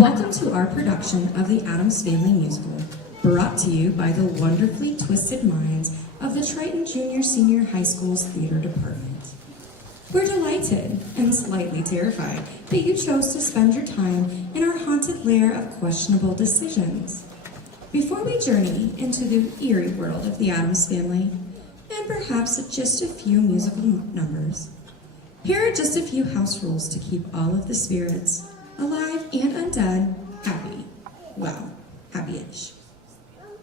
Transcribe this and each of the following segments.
Welcome to our production of the Addams Family Musical, brought to you by the wonderfully twisted minds of the Triton Junior Senior High School's theater department. We're delighted and slightly terrified that you chose to spend your time in our haunted lair of questionable decisions. Before we journey into the eerie world of the Addams Family, and perhaps just a few musical numbers, here are just a few house rules to keep all of the spirits, alive and undead, happy. Well, happy-ish.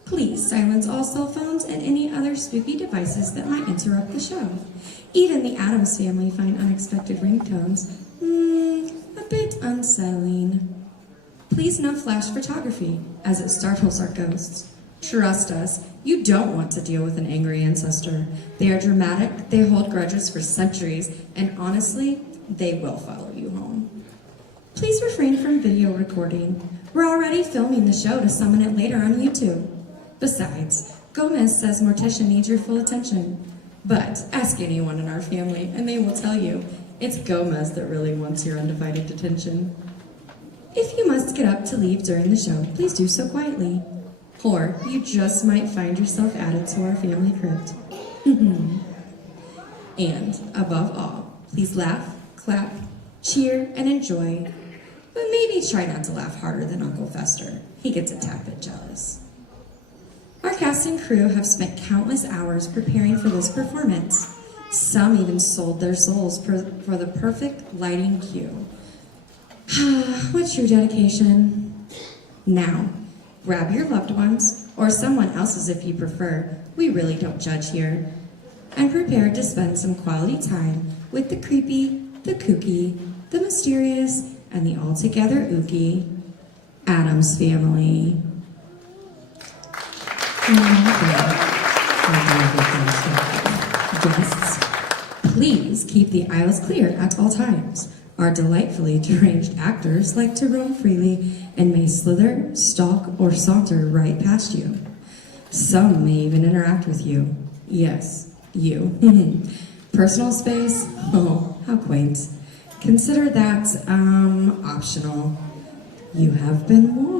Please silence all cell phones and any other spooky devices that might interrupt the show. Even the Addams Family find unexpected ringtones, a bit unsettling. Please no flash photography, as it startles our ghosts. Trust us, you don't want to deal with an angry ancestor. They are dramatic, they hold grudges for centuries, and honestly, they will follow you home. Please refrain from video recording. We're already filming the show to summon it later on YouTube. Besides, Gomez says Morticia needs your full attention. But ask anyone in our family, and they will tell you, it's Gomez that really wants your undivided attention. If you must get up to leave during the show, please do so quietly. Or you just might find yourself added to our family crypt. And, above all, please laugh, clap, cheer, and enjoy. But maybe try not to laugh harder than Uncle Fester. He gets a tad bit jealous. Our cast and crew have spent countless hours preparing for this performance. Some even sold their souls for the perfect lighting cue. What true dedication. Now, grab your loved ones, or someone else's if you prefer, we really don't judge here, and prepare to spend some quality time with the creepy, the kooky, the mysterious, and the altogether ooky Addams Family. Guests, please keep the aisles clear at all times. Our delightfully deranged actors like to roam freely and may slither, stalk, or saunter right past you. Some may even interact with you. Yes, you. Personal space? Oh, how quaint. Consider that, optional. You have been warned.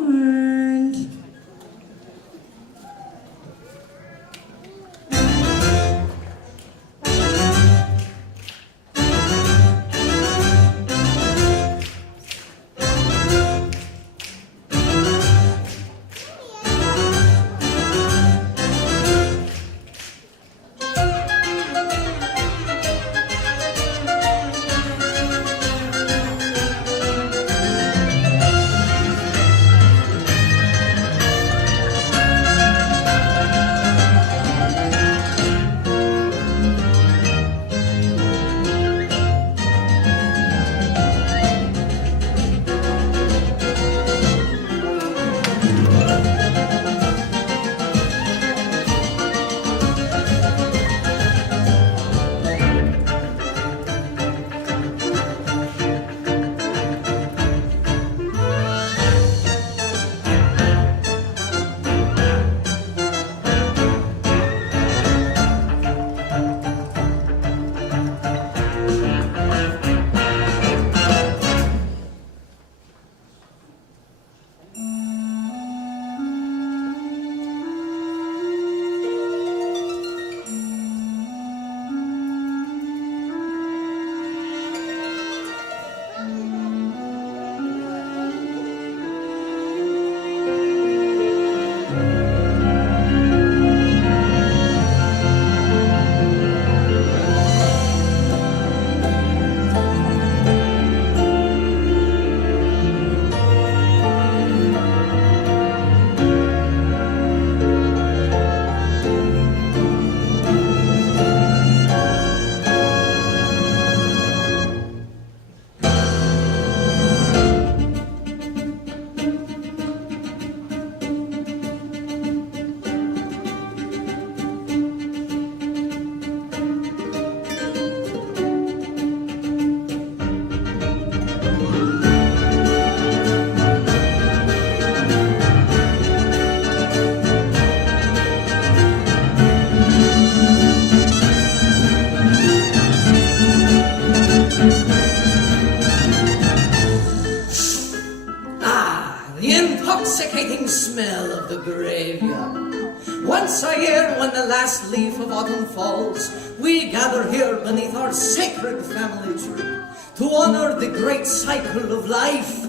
intoxicating smell of the graveyard. Once a year, when the last leaf of autumn falls, we gather here beneath our sacred family tree to honor the great cycle of life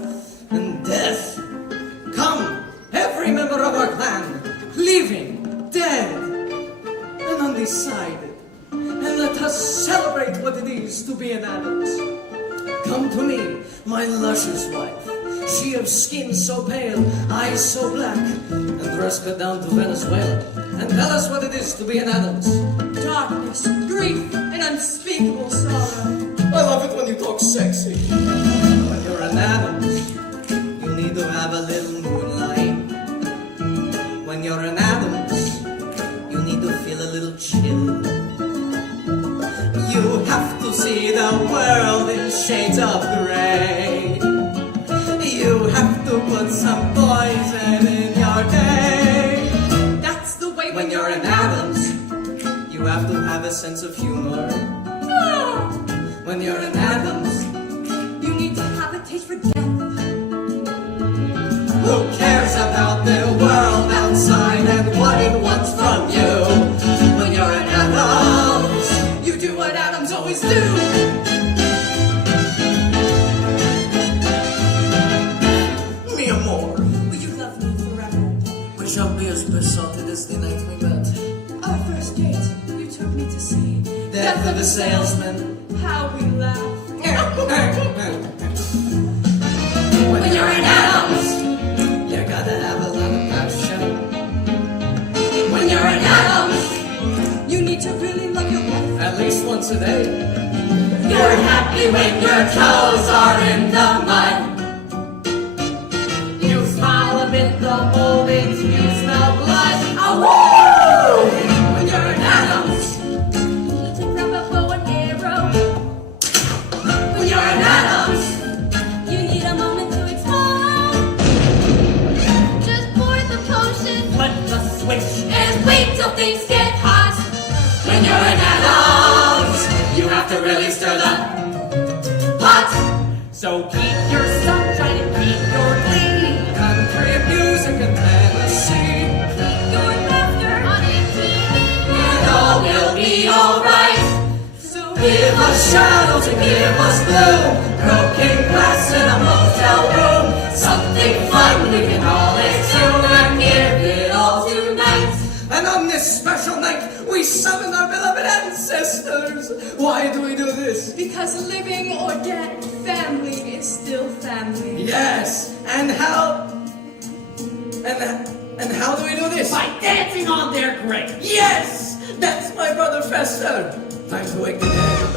and death. Come, every member of our clan, living, dead, and undecided, and let us celebrate what it is to be an adult. Come to me, my luscious wife, she of skin so pale, eyes so black, and dress cut down to Venezuela, and tell us what it is to be an adult. Darkness, grief, and unspeakable sorrow. I love it when you talk sexy. When you're an adult, you need to have a little moonlight. When you're an adult, you need to feel a little chill. You have to see the world in shades of gray. You have to put some poison in your day. That's the way When you're an adult, you have to have a sense of humor. When you're an adult, you need to have a taste for death. who cares about the world outside and what it wants from you? When you're an adult, You do what Adams always do. mi amor, Will you love me forever? we shall be as besotted as the night we met. Our first date, you took me to see Death of a salesman. How we laughed. When you're an adult, you gotta have a lot of passion. When you're an adult, You need to really love your wife. at least once a day, you're happy when your toes are in the mud. You smile a bit the moment you smell blood. Oh, woo! When you're an adult, You need to grab a bow and arrow. when you're an adult, You need a moment to explore. Just pour the potion flip the switch. and wait till things get hot. When you're an adult, you have to really stir the pot. So keep your sunshine and keep your glee. Country music and fantasy, Your laughter on a TV. and all will be alright. So Give us shadows and give us gloom. Broken glass in a motel room. Something fun we can all exhume and give it all tonight. And on this special night, we summon our beloved ancestors. Why do we do this? Because living or dead, family is still family. Yes, and how? And how do we do this? By dancing on their grave. Yes, that's my brother Fester. Time to wake the dead.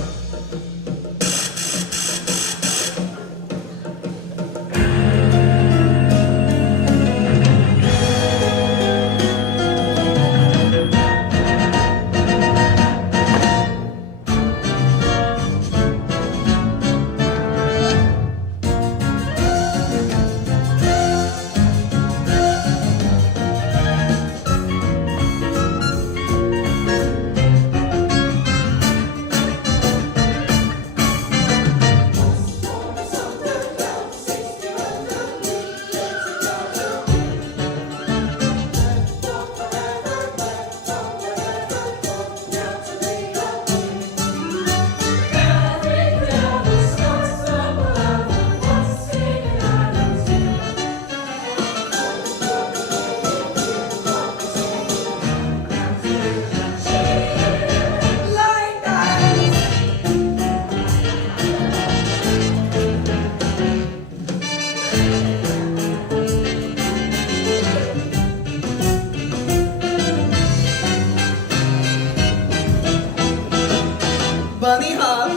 Bunny hop.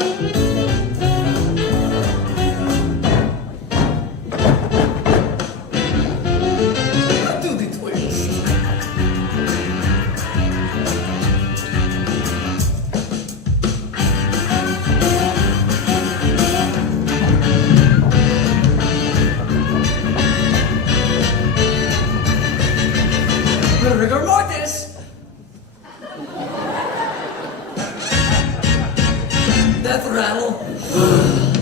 Do the twist. Rigor mortis. Death rattle.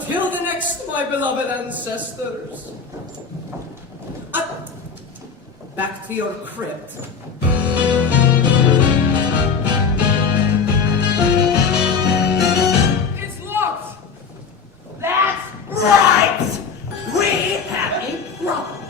Until the next, my beloved ancestors. Back to your crypt. It's locked! That's right! We have a problem.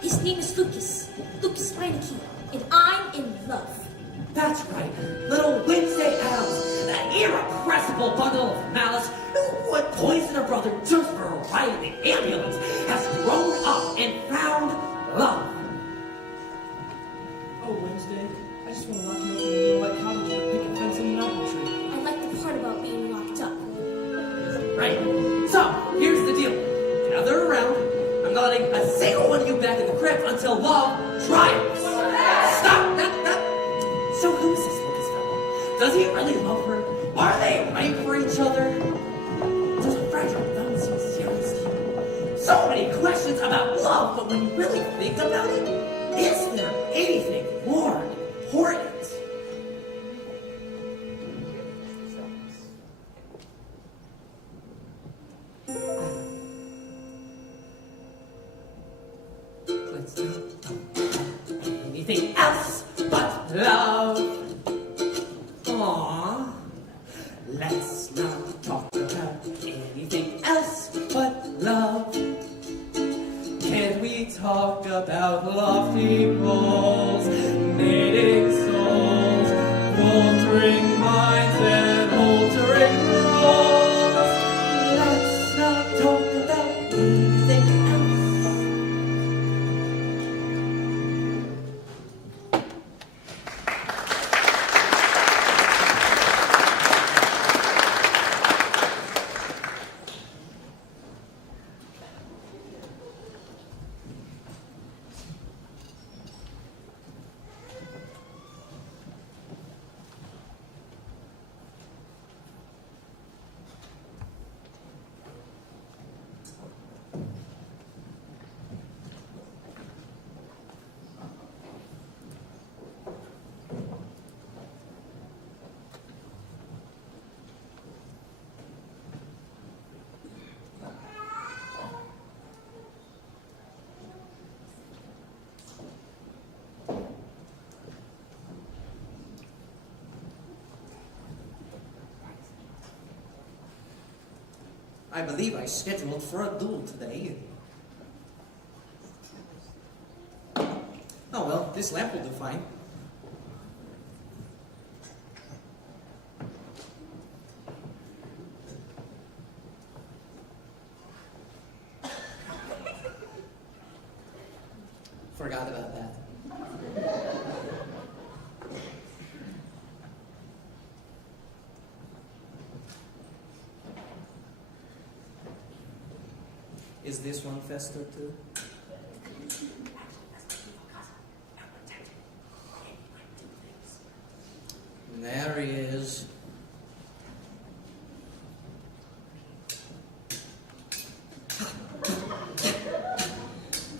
His name is Lucas. Lucas Meineke. And I'm in love. That's right, little Wednesday Adams, that irrepressible bundle of malice who would poison a brother just for a ride in the ambulance, has grown up and found love. Oh, Wednesday, I just want to lock you up in a little white cottage with a picket fence and an apple tree. I like the part about being locked up. Right? So, here's the deal. Gather around. I'm not letting a single one of you back in the crypt until love triumphs. Stop! So who's this Lucas fellow? Does he really love her? Are they right for each other? Does a fragile bone seem serious to you? So many questions about love, but when you really think about it, is there anything more important? Let's anything else but love. Aww. Let's not talk about anything else but love. Can we talk about lofty goals, mating souls, altering minds and altering roles? Let's not talk about anything else. I believe I scheduled for a duel today. Oh well, this lamp will do fine. Forgot about that. Is this one festive too? There he is.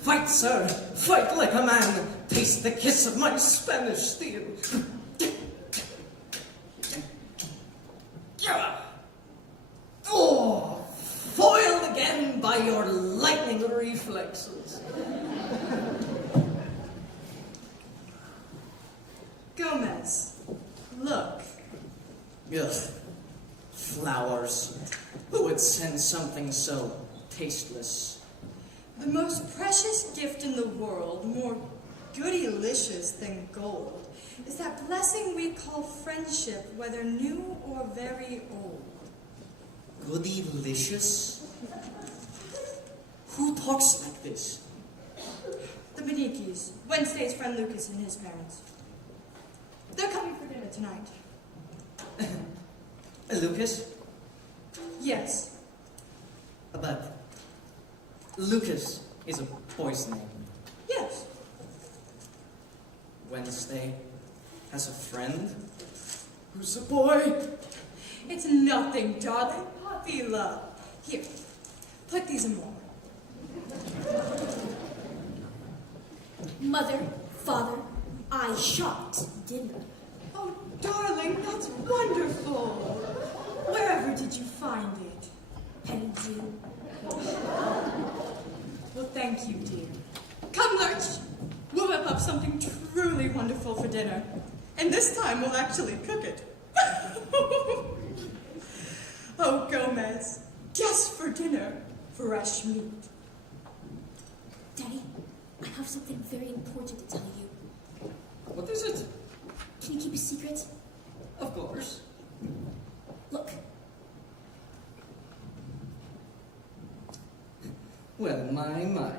Fight, sir! Fight like a man! Taste the kiss of my Spanish steel! Oh! Foiled again by your lightning reflexes. Gomez, look. Ugh. Flowers. Who would send something so tasteless? The most precious gift in the world, more goodylicious than gold, is that blessing we call friendship, whether new or very old. Goodylicious? Who talks like this? The Benikis, Wednesday's friend Lucas and his parents. They're coming for dinner tonight. Lucas? Yes. But Lucas is a boy's name. Yes. Wednesday has a friend who's a boy. It's nothing, darling. Puppy love. Here, put these in warm. Mother, father, I shopped dinner. Oh, darling, that's wonderful. Wherever did you find it? Penny Thank you, dear. Come, Lurch. We'll whip up something truly wonderful for dinner. And this time we'll actually cook it. Oh, Gomez, guess for dinner, fresh meat. Daddy, I have something very important to tell you. What is it? Can you keep a secret? Of course. Look, Well, my.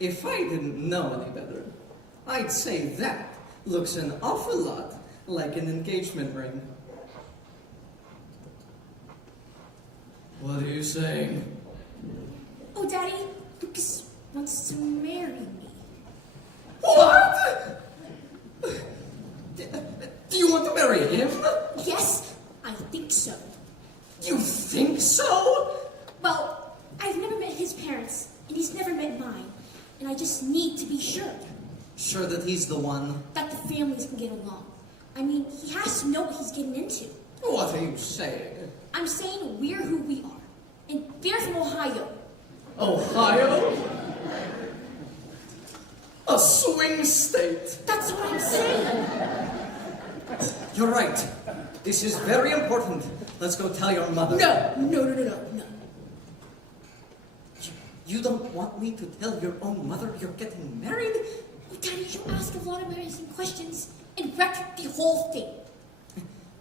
If I didn't know any better, I'd say that looks an awful lot like an engagement ring. What are you saying? oh, Daddy, Lucas wants to marry me. What? Do you want to marry him? Yes, I think so. You think so? Well, I've never met his parents, and he's never met mine, and I just need to be sure Sure that he's the one? that the families can get along. I mean, he has to know what he's getting into. What are you saying? I'm saying we're who we are, and they're from Ohio. Ohio? A swing state. That's what I'm saying. You're right. This is very important. Let's go tell your mother. No. You don't want me to tell your own mother you're getting married? Oh, Daddy, you ask a lot of embarrassing questions and wreck the whole thing.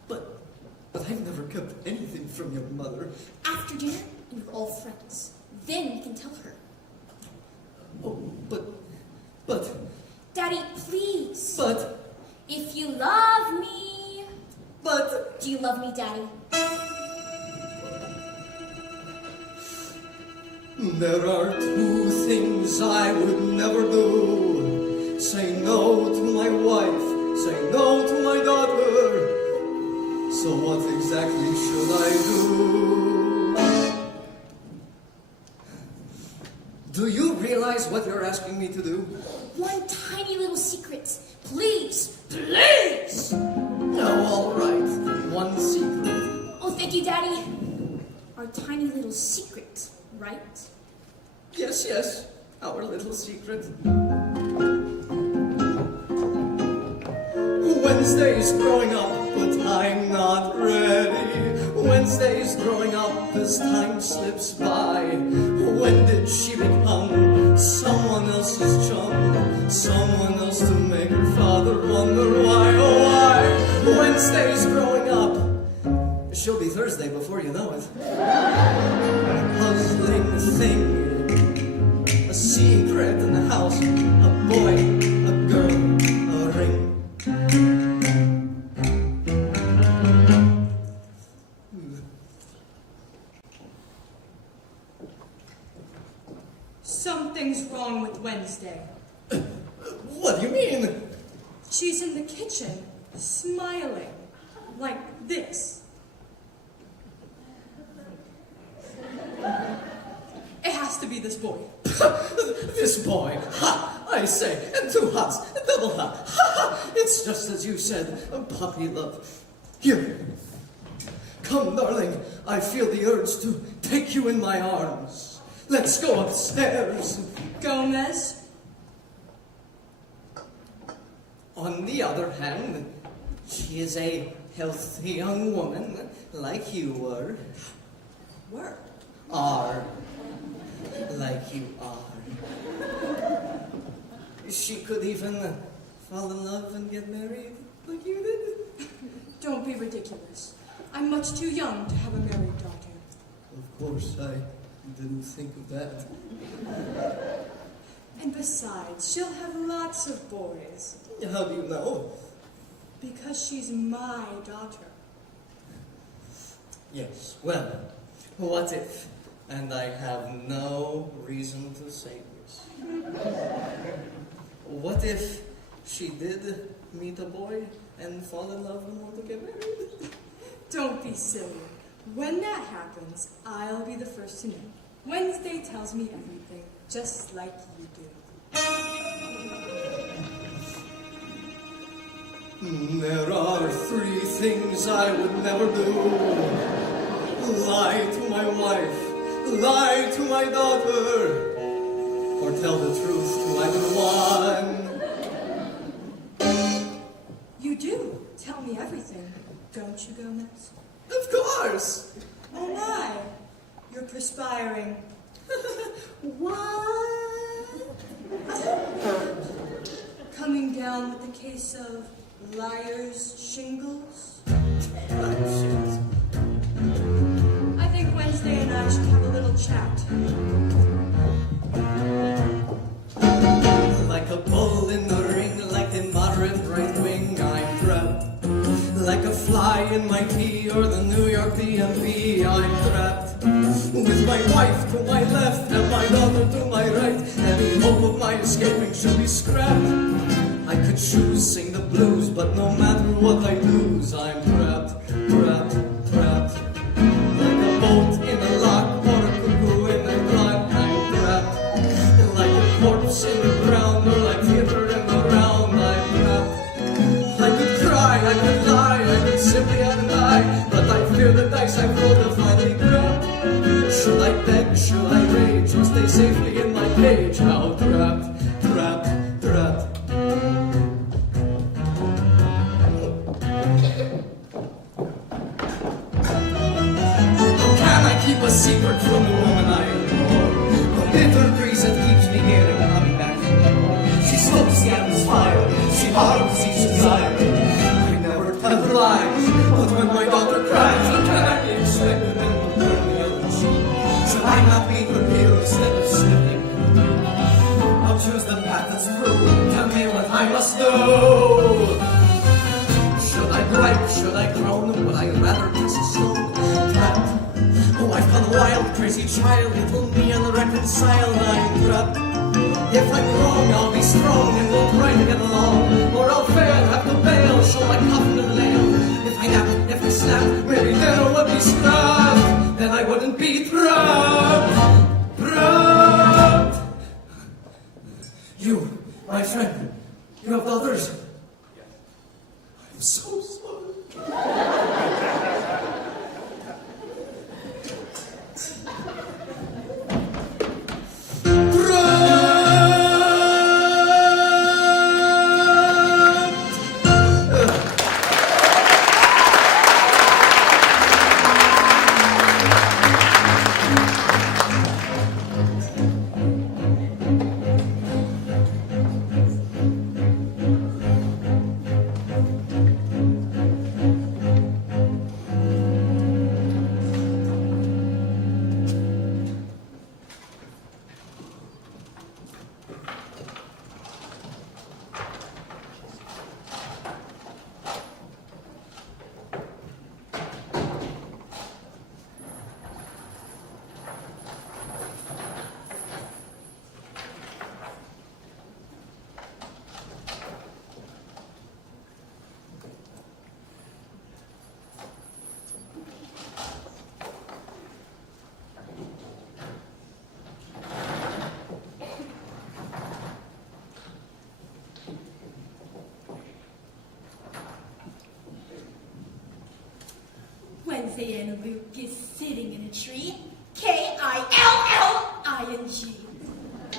But I've never kept anything from your mother. After dinner, and we're all friends. Then we can tell her. Oh, but, Daddy, please. but, If you love me. but... Do you love me, Daddy? There are two things I would never do. Say no to my wife, say no to my daughter. So what exactly should I do? Do you realize what you're asking me to do? One tiny little secret. Please. Please! No, all right. One secret. Oh, thank you, Daddy. Our tiny little secret, right? Yes, our little secret. Wednesday's growing up, but I'm not ready. Wednesday's growing up as time slips by. When did she become someone else's chum? Someone else to make her father wonder why, oh why? Wednesday's growing up. She'll be Thursday before you know it. A puzzling thing. A secret in the house, a boy, a girl, a ring. Something's wrong with Wednesday. What do you mean? She's in the kitchen, smiling, like this. It has to be this boy. This boy, ha, I say, and two hots, double hot, ha, ha, it's just as you said, puppy love. Here, come darling, I feel the urge to take you in my arms. Let's go upstairs. Gomez, On the other hand, she is a healthy young woman, like you were. were. Are. Like you are. She could even fall in love and get married, like you did. Don't be ridiculous. I'm much too young to have a married daughter. Of course, I didn't think of that. And besides, she'll have lots of boys. How do you know? Because she's my daughter. Yes, well, what if? And I have no reason to say this. What if she did meet a boy and fall in love and want to get married? Don't be silly. When that happens, I'll be the first to know. Wednesday tells me everything, just like you do. There are three things I would never do. Lie to my wife, lie to my daughter, or tell the truth to either one. You do tell me everything, don't you, Gomez? Of course. Oh my, you're perspiring. What? Coming down with a case of liar's shingles? I think Wednesday and I should have a little chat. Like a bull in the ring, like the moderate right wing, I'm trapped. Like a fly in my tea or the New York DMV, I'm trapped. With my wife to my left and my daughter to my right, any hope of my escaping should be scrapped. I could choose, sing the blues, but no matter what I lose, I'm trapped, trapped, trapped. Like a boat in a lock or a cuckoo in a clock, I'm trapped. Like a corpse in the ground or like theater in the round, I'm trapped. I could cry, I could lie, I could simply lie, but I fear the dice I rolled to finally grab. Should I beg, should I rage, or stay safely in my cage? How trapped, trapped, trapped. Can I keep a secret from the woman I adore? The bitter breeze that keeps me here and coming back from the door. She stokes the atmosphere fire, she bottoms each desire. I never tell her lies, but when my daughter cries, how can I be expected then to turn the other cheek? Should I not be her hero instead of sniffing? I'll choose the path that's through, tell me what I must do. Should I gripe, should I groan, would I rather kiss a stone? Trapped. Oh, I've gone wild, crazy child, little me unreconciled, I'm trapped. If I'm wrong, I'll be strong and we'll try to get along. Or I'll fail, have to bail, show my coffin to the nail. If I nap, if I snap, maybe then I would be strapped. Then I wouldn't be trapped, trapped. You, my friend, you have daughters. I'm so sorry. Wednesday and Luke is sitting in a tree. K-I-L-L-I-N-G.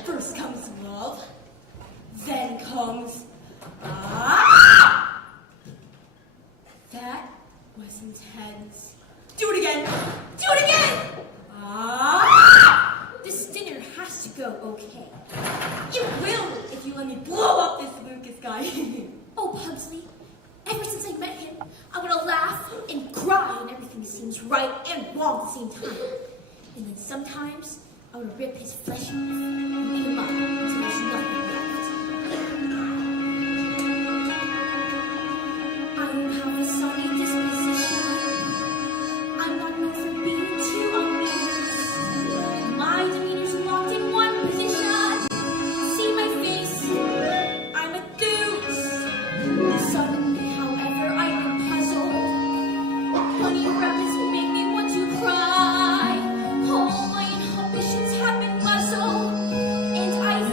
First comes love, then comes That was intense. Do it again. Do it again. This dinner has to go okay. It will if you let me blow up this Lucas guy. Oh, Pugsley. Ever since I met him, I'm gonna laugh and cry and everything seems right and wrong at the same time. And then sometimes I would rip his flesh off and eat him up until there's nothing left. I don't have a sunny disposition. I'm not known for being too amused. My demeanor's locked in one position. See my face? I'm a goose. Suddenly, however, I'm puzzled. Funny rabbits make me want to cry. All my inhibitions have been muzzled, and I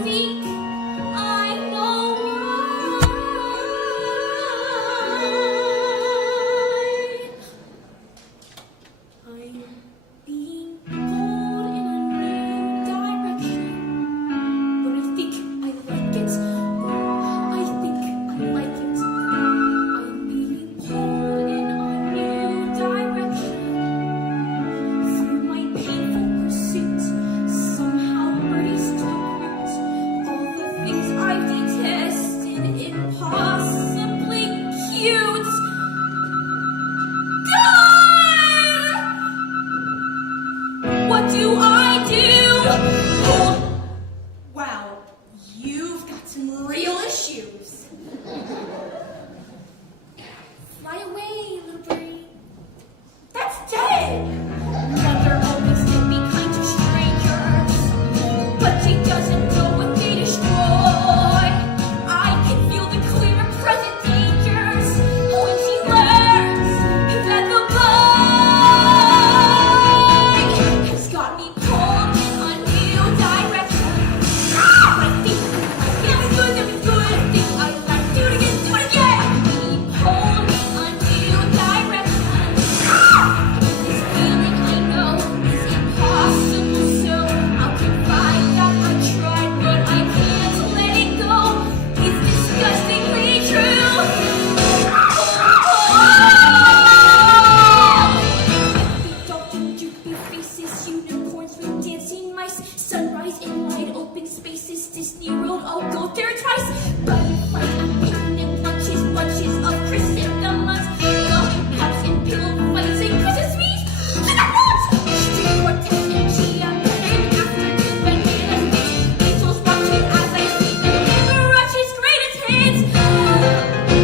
through dancing mice, sunrise in wide open spaces, Disney World, I'll go there twice. Butterflies and picnic lunches, bunches of chrysanthemums, lollipops and pillow fights and Christmas trees. Look at what? Street protests and geometry, afternoon banana hits, Beatles watching as I sleep, and Liberace's greatest hits.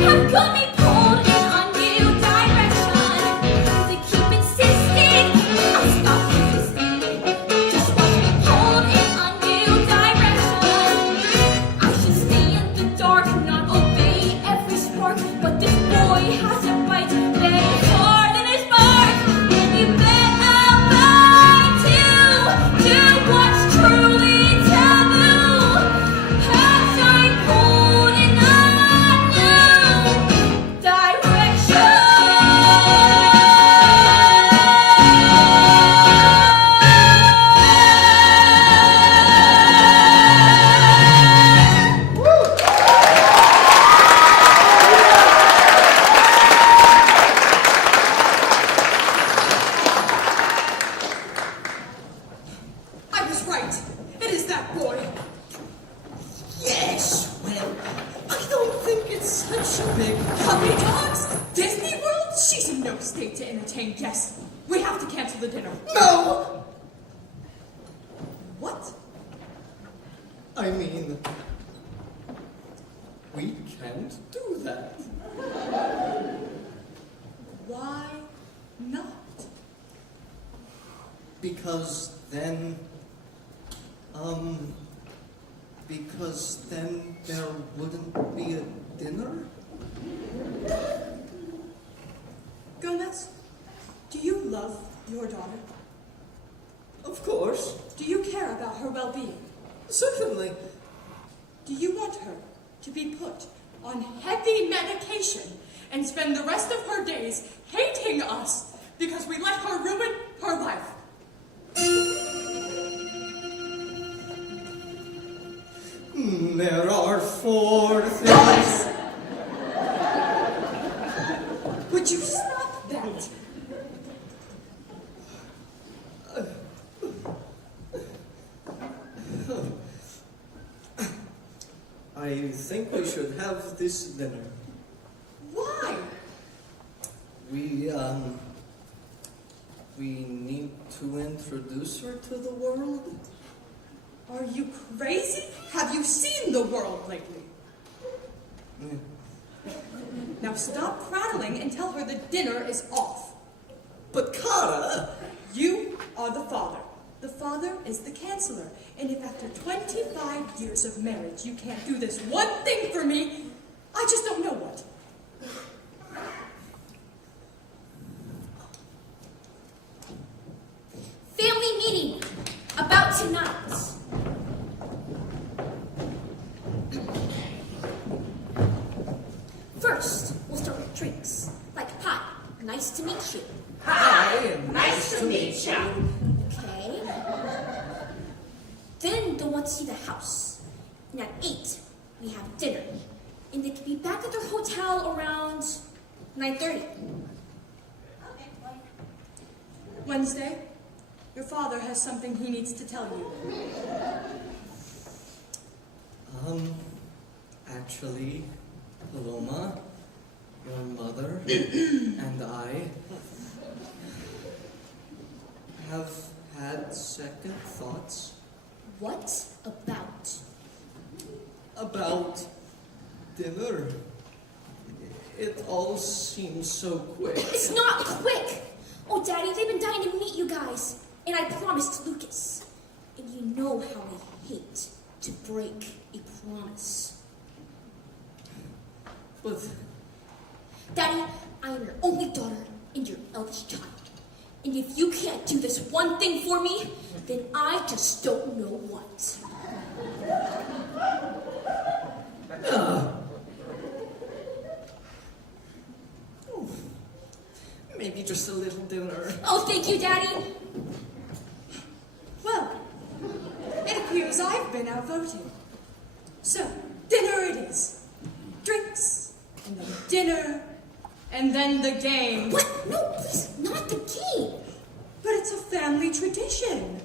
Have got me pulled in a new direction. They keep insisting I'll stop resisting. Just watch me pulled in a new direction. I should stay in the dark, not obey every spark. But this boy has a bite, lay hard in his bark. And you better bite too. Do what's truly taboo. As I'm pulled in a new direction. I was right. It is that boy. Yes, well, I don't think it's such a big... Puppy dogs? Disney World? She's in no state to entertain guests. We have to cancel the dinner. No! What? I mean, we can't do that. Why not? Because then there wouldn't be a dinner? Gomez, do you love your daughter? Of course. Do you care about her well-being? Certainly. Do you want her to be put on heavy medication and spend the rest of her days hating us because we let her ruin her life? There are 4 things. Gomez! Would you stop that? I think we should have this dinner. Why? We need to introduce her to the world. Are you crazy? Have you seen the world lately? Now stop prattling and tell her the dinner is off. But Kara, You are the father. The father is the counselor. And if after 25 years of marriage you can't do this one thing for me, I just don't know what. Family meeting about tonight. First, we'll start with drinks. Like, hi, nice to meet you. hi, Nice to meet you. Okay. Then they'll want to see the house. And at 8, we have dinner. And they can be back at their hotel around 9:30. Wednesday, your father has something he needs to tell you. Actually, Paloma, your mother, and I have had second thoughts What about? about dinner. It all seems so quick. It's not quick! Oh, Daddy, they've been dying to meet you guys. And I promised Lucas. And you know how I hate to break a promise. But Daddy, I am your only daughter and your eldest child. And if you can't do this one thing for me, then I just don't know what. maybe just a little dinner. Oh, thank you, Daddy. Well, it appears I've been outvoted. So, dinner it is. Drinks, and then dinner, and then the game. What? No, please, not the game. But it's a family tradition.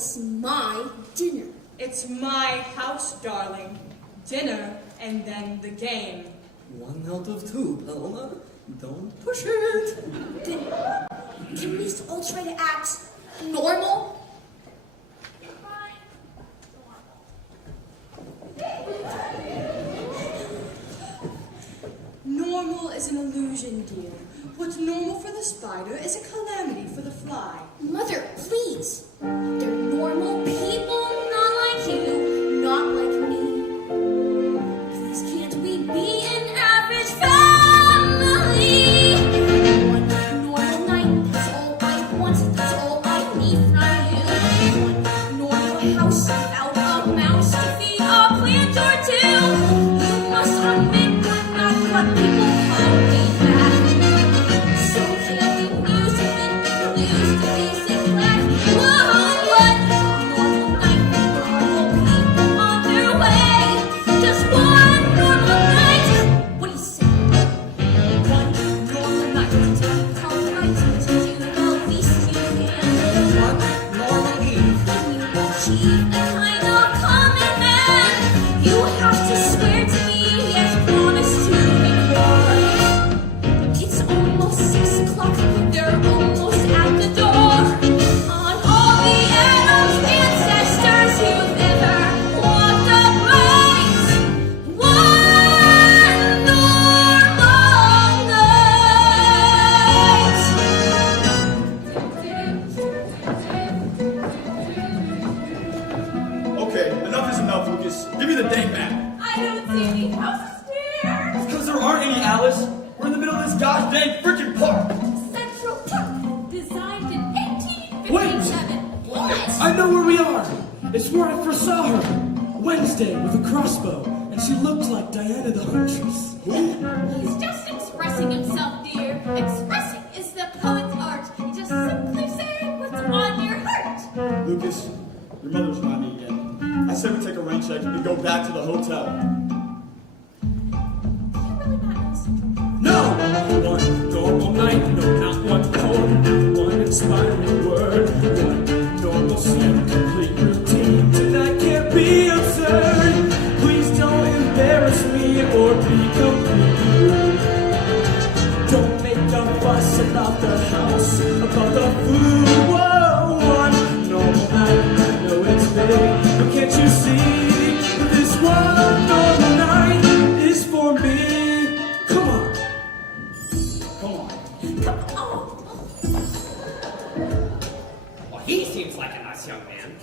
it's my dinner. It's my house, darling. Dinner and then the game. 1 out of 2, Paloma. Don't push it. Then, can we just all try to act normal? Normal is an illusion, dear. What's normal for the spider is a calamity for the fly. Mother, please. They're normal people, not like you, not like me. Please can't we be an average family? One normal night, that's all I want, that's all I need from you. One normal house without a mouse to feed a plant or two. You must admit we're not what people call me back. So can we music and lose the basic class? Whoa, what? Normal night, normal people on their way. Just one normal night. What do you say? One normal night. Come right to do the least you can. One normal eve. When you achieve the kind of common man, you have to swear to me, yes, promise to reward. It's almost 6 o'clock, they're almost at the door. On all the Adams ancestors who've ever walked upright, one normal night. Okay, enough is enough, Lucas. Give me the dang map. I don't see any houses here. Because there aren't any, Alice. We're in the middle of this gosh dang freaking park. Central Park, designed in 1857. What? I know where we are. It's where I first saw her. Wednesday with a crossbow, and she looked like Diana the Huntress. He's just expressing himself, dear. Expressing is the poet's art. You just simply say what's on your heart. Lucas, your mother's around me again. I said we take a rain check and go back to the hotel. You're really not innocent. No! One normal night, no, not one poem, not one inspiring word. One normal scene, complete routine. Tonight can't be absurd. Please don't embarrass me or be completely rude. Don't make a fuss about the house, about the food. Whoa, one normal night, I know it's big, but can't you see? This one normal night is for me. Come on. Come on. Come on. Well, he seems like a nice young man.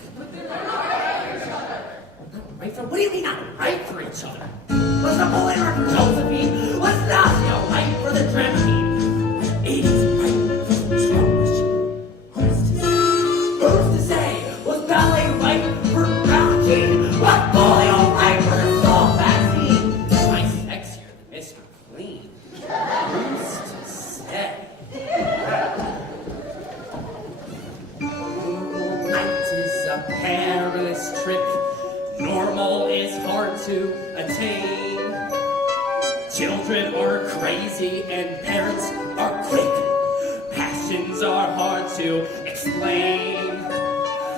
Right for, what do you mean not right for each other? Was Napoleon right for Josephine? Was Napoleon right for the Dramamine? Was 80s right for the drum machine? Who's to say? Who's to say? Was ballet right for Brown Jean? Was polio right for the soul vaccine? My sexier than Mr. Clean. Who's to say? Night is a perilous trick. Normal is hard to attain. Children are crazy and parents are quick. Passions are hard to explain.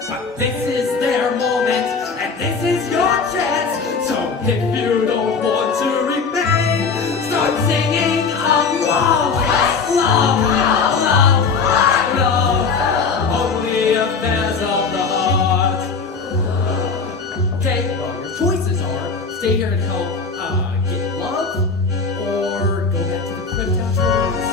But this is their moment and this is your chance. So if you don't want to remain, start singing of love, love, love, love. Only affairs of the heart. Okay, well, your choices are stay here and help get love, or go back to the crypt afterwards.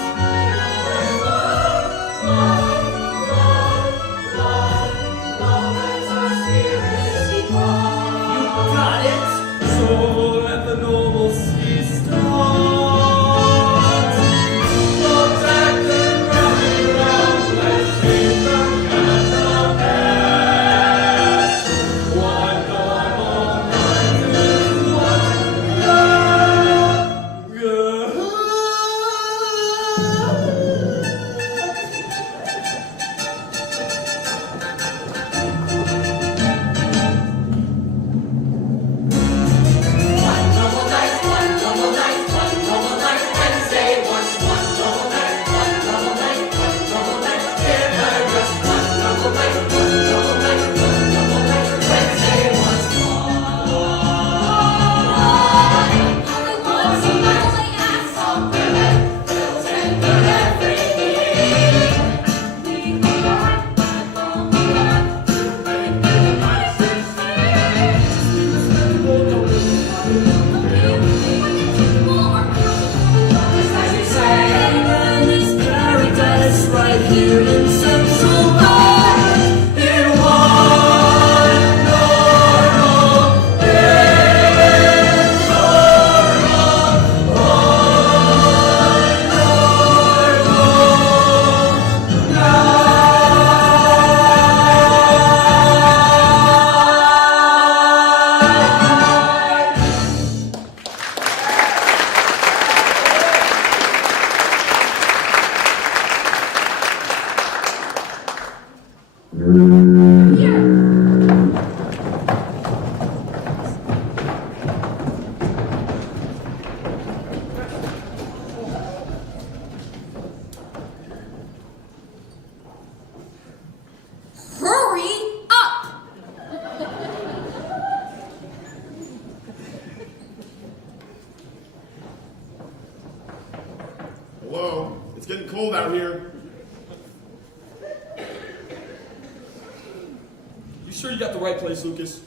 you got the right place, Lucas?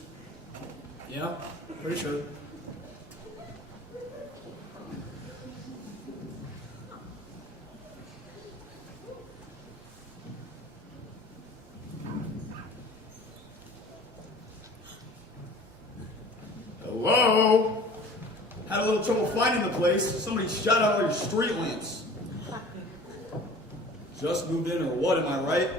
Yeah, pretty sure. Hello? Had a little trouble finding the place. Somebody shot out all your street lamps. Just moved in or what, am I right?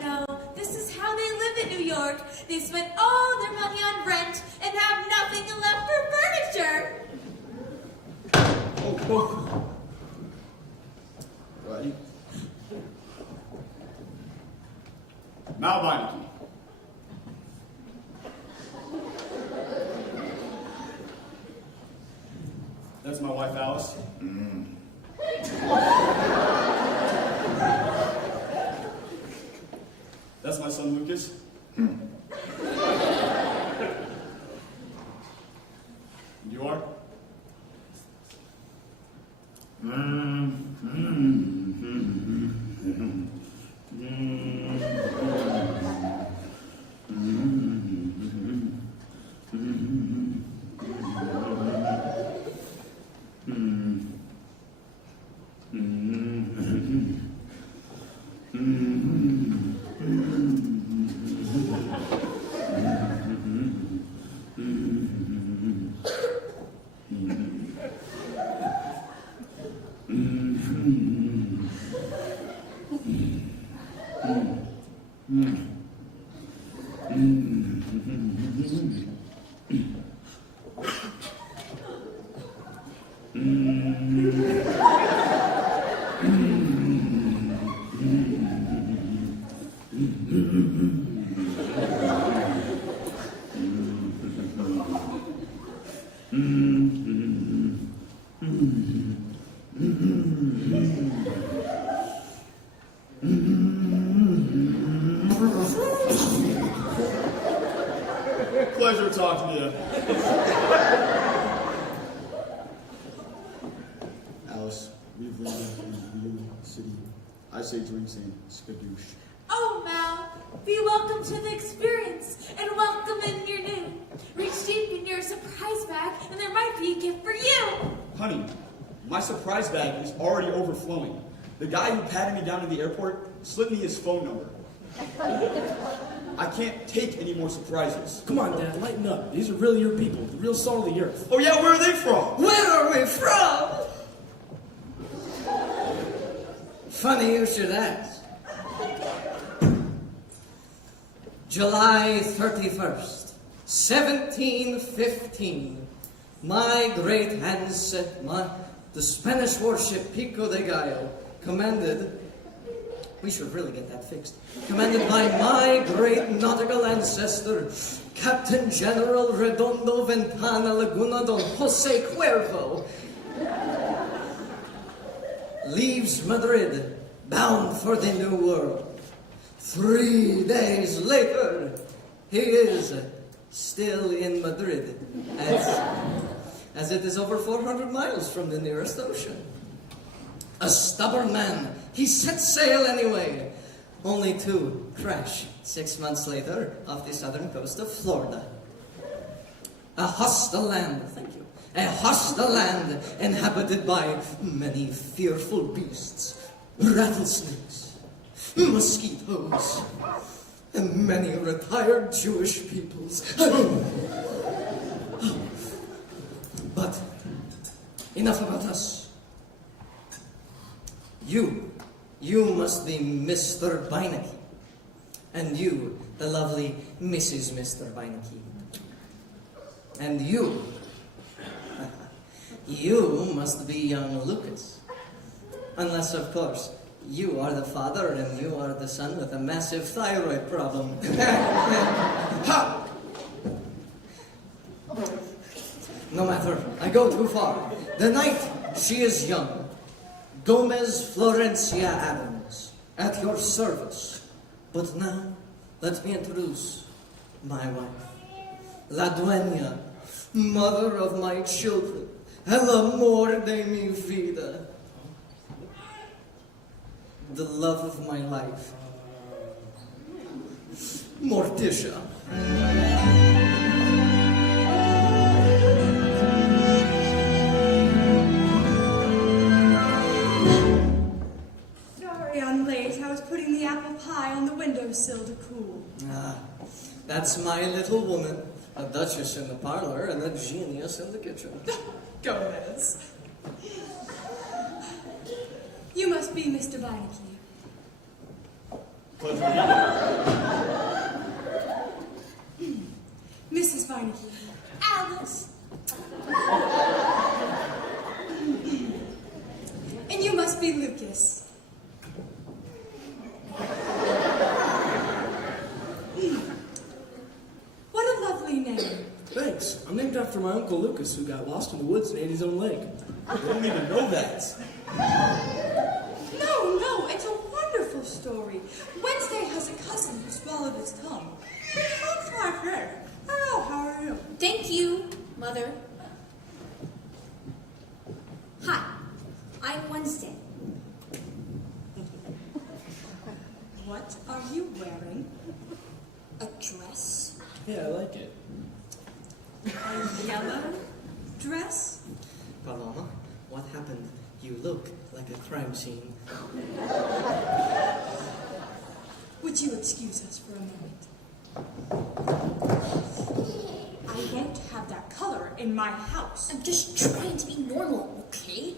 No. This is how they live in New York. They spend all their money on rent and have nothing left for furniture. Oh. Righty. Mal Beinecke. That's my wife, Alice. That's my son, Lucas. You are? Pleasure talking to you. Alice, we've learned in the new city. I say drinks and skadoosh. Oh, Mal, be welcome to the experience and welcome in your new. Reach deep in your surprise bag and there might be a gift for you. Honey, my surprise bag is already overflowing. The guy who patted me down to the airport slipped me his phone number. I can't take any more surprises. Come on, Dad, lighten up. These are really your people, the real salt of the earth. Oh yeah, where are they from? Where are we from? Funny you should ask. July 31st, 1715. My great ancestor, the Spanish warship Pico de Gallo, commanded, we should really get that fixed, commanded by my great nautical ancestor, Captain General Redondo Ventana Laguna Don Jose Cuervo, leaves Madrid, bound for the New World. 3 days later, he is still in Madrid, as it is over 400 miles from the nearest ocean. A stubborn man, he set sail anyway, only to crash 6 months later off the southern coast of Florida. A hostile land, thank you, a hostile land inhabited by many fearful beasts, rattlesnakes, mosquitoes, and many retired Jewish peoples. But enough about us. You must be Mr. Beinecke. And you, the lovely Mrs. Mr. Beinecke. And you must be young Lucas. Unless, of course, you are the father and you are the son with a massive thyroid problem. Ha! No matter, I go too far. The night she is young. Gomez Florencia Adams, at your service. But now, let me introduce my wife. La Dueña, mother of my children, el amor de mi vida. The love of my life. Morticia. Sorry I'm late. I was putting the apple pie on the windowsill to cool. Ah, that's my little woman, a duchess in the parlor and a genius in the kitchen. Gomez. You must be Mr. Beinecke. Mrs. Beinecke. Alice. And you must be Lucas. What a lovely name. Thanks. I'm named after my Uncle Lucas, who got lost in the woods and ate his own leg. I don't even know that. No, it's a wonderful story. Wednesday has a cousin who swallowed his tongue. It talks like this. Hello, how are you? Thank you, Mother. Hi, I'm Wednesday. What are you wearing? A dress? Yeah, I like it. A yellow dress? Paloma, what happened? You look like a crime scene. Would you excuse us for a moment? I won't have that color in my house. I'm just trying to be normal, okay?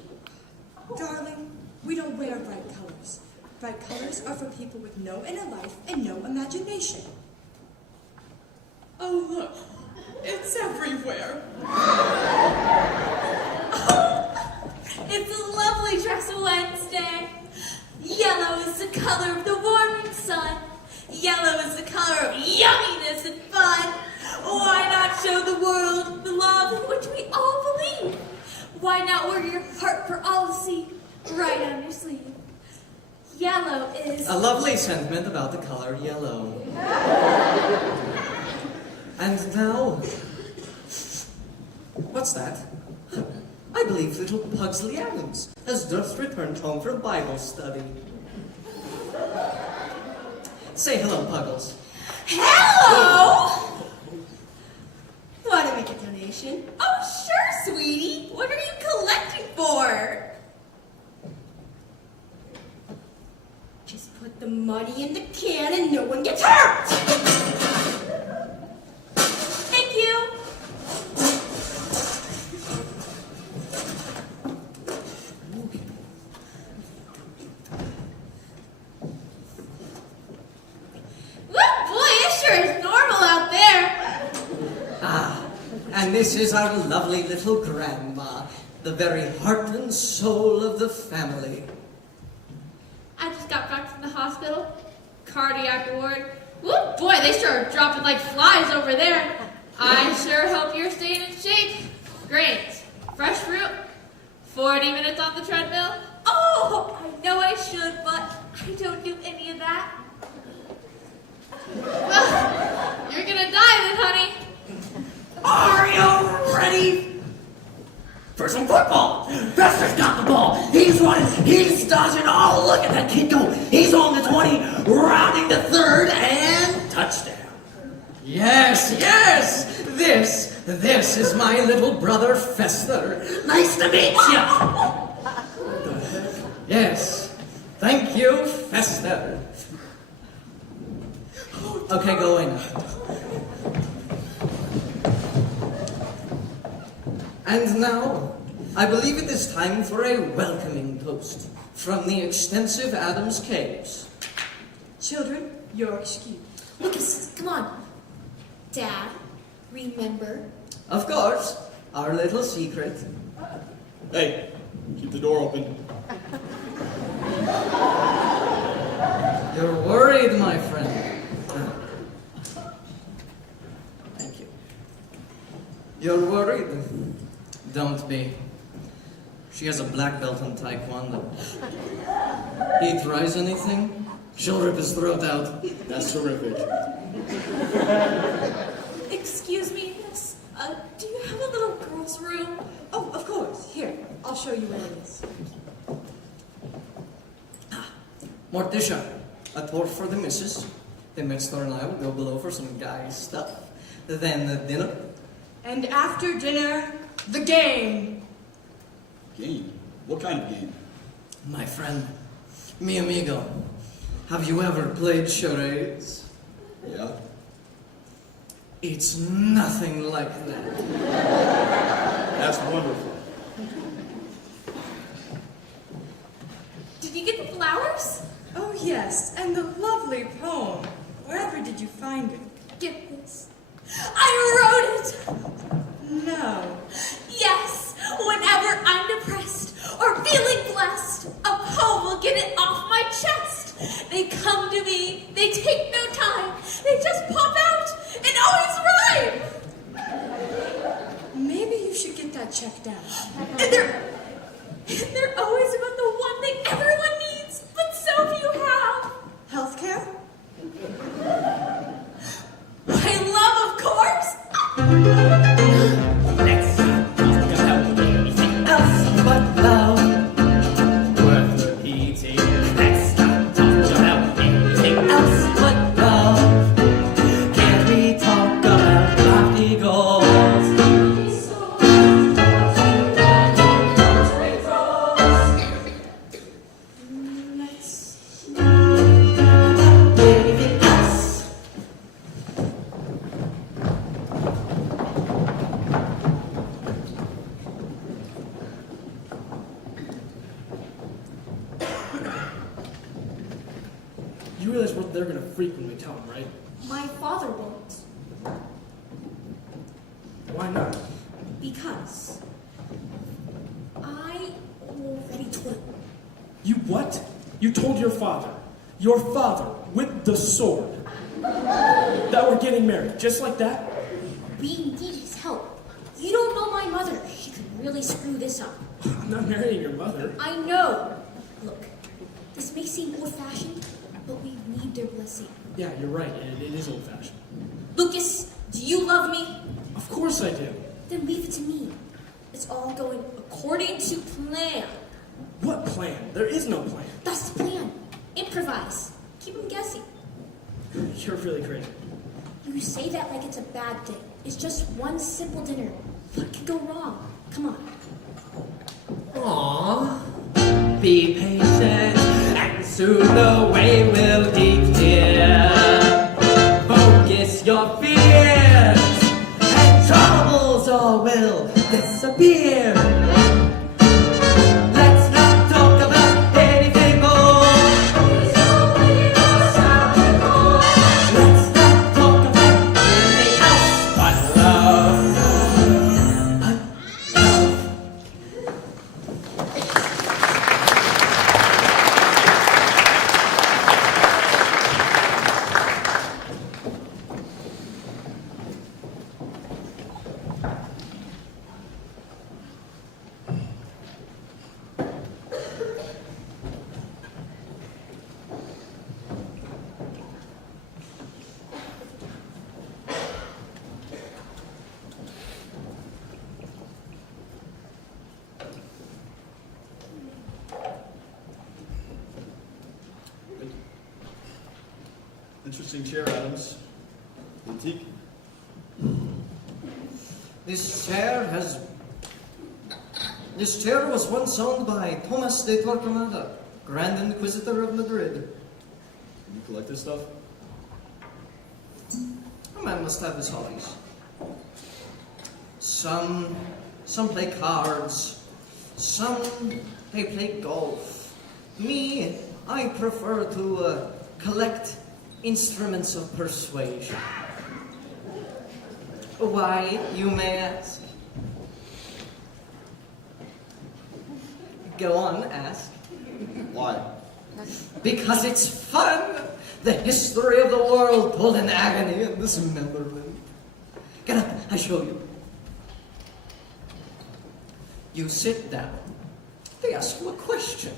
Darling, we don't wear bright colors. Bright colors are for people with no inner life and no imagination. Oh, look. It's everywhere. It's a lovely dress, Wednesday. Yellow is the color of the warming sun. Yellow is the color of yumminess and fun. Why not show the world the love in which we all believe? Why not wear your heart for all to see right on your sleeve? Yellow is... A lovely sentiment about the color yellow. And now... What's that? I believe little Pugsley Adams has just returned home from Bible study. Say hello, Puggles. Hello! Want to make a donation? Oh, sure, sweetie. What are you collecting for? Just put the money in the can and no one gets hurt! Thank you. Woo, boy, it sure is normal out there. Ah, and this is our lovely little grandma, the very heart and soul of the family. I just got back from the hospital. Cardiac ward. Whoop, boy, they sure are dropping like flies over there. I sure hope you're staying in shape. Great. Fresh fruit. 40 minutes on the treadmill. Oh, I know I should, but I don't do any of that. Well, you're gonna die then, honey. Are you ready for some football? Fester's got the ball. He's running. He's dodging. Oh, look at that kid go. He's on the 20, rounding the third, and touchdown. Yes, yes! This is my little brother Fester. Nice to meet you. Yes. Thank you, Fester. Okay, go in. And now, I believe it is time for a welcoming toast from the extensive Adams Caves. Children, you're excused. Lucas, come on. Dad, remember? Of course, our little secret. Hey, keep the door open. You're worried, my friend. Thank you. You're worried? Don't be. She has a black belt in Taekwondo. He tries anything, she'll rip his throat out. That's terrific. Excuse me, miss. Do you have a little girl's room? Oh, of course. Here, I'll show you where it is. Morticia, a torch for the missus. Then my store and I would go below for some guy stuff. Then the dinner. And after dinner, the game. Game? What kind of game? My friend, mi amigo, have you ever played charades? Yeah? It's nothing like that. That's wonderful. Did you get the flowers? Oh yes, and the lovely poem. Wherever did you find it? Get this. I wrote it! No. Yes, whenever I'm depressed or feeling blessed, a poem will get it off my chest. They come to me, they take no time, they just pop out and always rhyme. Maybe you should get that checked out. And they're always about the one thing everyone needs, but so few have. Healthcare? My love, of course. Let's talk about anything else but love. Worth repeating. Let's not talk about anything else but love. Can we talk about lofty goals? Anything else? You realize what they're gonna frequently tell him, right? My father won't. Why not? Because I already told him. You what? You told your father. Your father, with the sword. That we're getting married, just like that? We need his help. You don't know my mother. She could really screw this up. I'm not marrying your mother. I know. Look, this may seem old-fashioned, but we need their blessing. Yeah, you're right. It is old-fashioned. Lucas, do you love me? Of course I do. Then leave it to me. It's all going according to plan. What plan? There is no plan. That's the plan. Improvise. Keep them guessing. You're really crazy. You say that like it's a bad thing. It's just one simple dinner. What could go wrong? Come on. Aww. Be patient, and soon the way will be clear. Focus your fears, and troubles all will disappear. Let's not talk about anything more. Let's not talk about anything else but love. But love. Interesting chair, Adams. Antique? This chair was once owned by Thomas de Torquemada, Grand Inquisitor of Madrid. You collect this stuff? A man must have his hobbies. Some play cards. Some they play golf. Me, I prefer to collect instruments of persuasion. Why, you may ask? Go on, ask. Why? Because it's fun! The history of the world pulled in agony and dismemberment. Get up, I show you. You sit down. They ask you a question.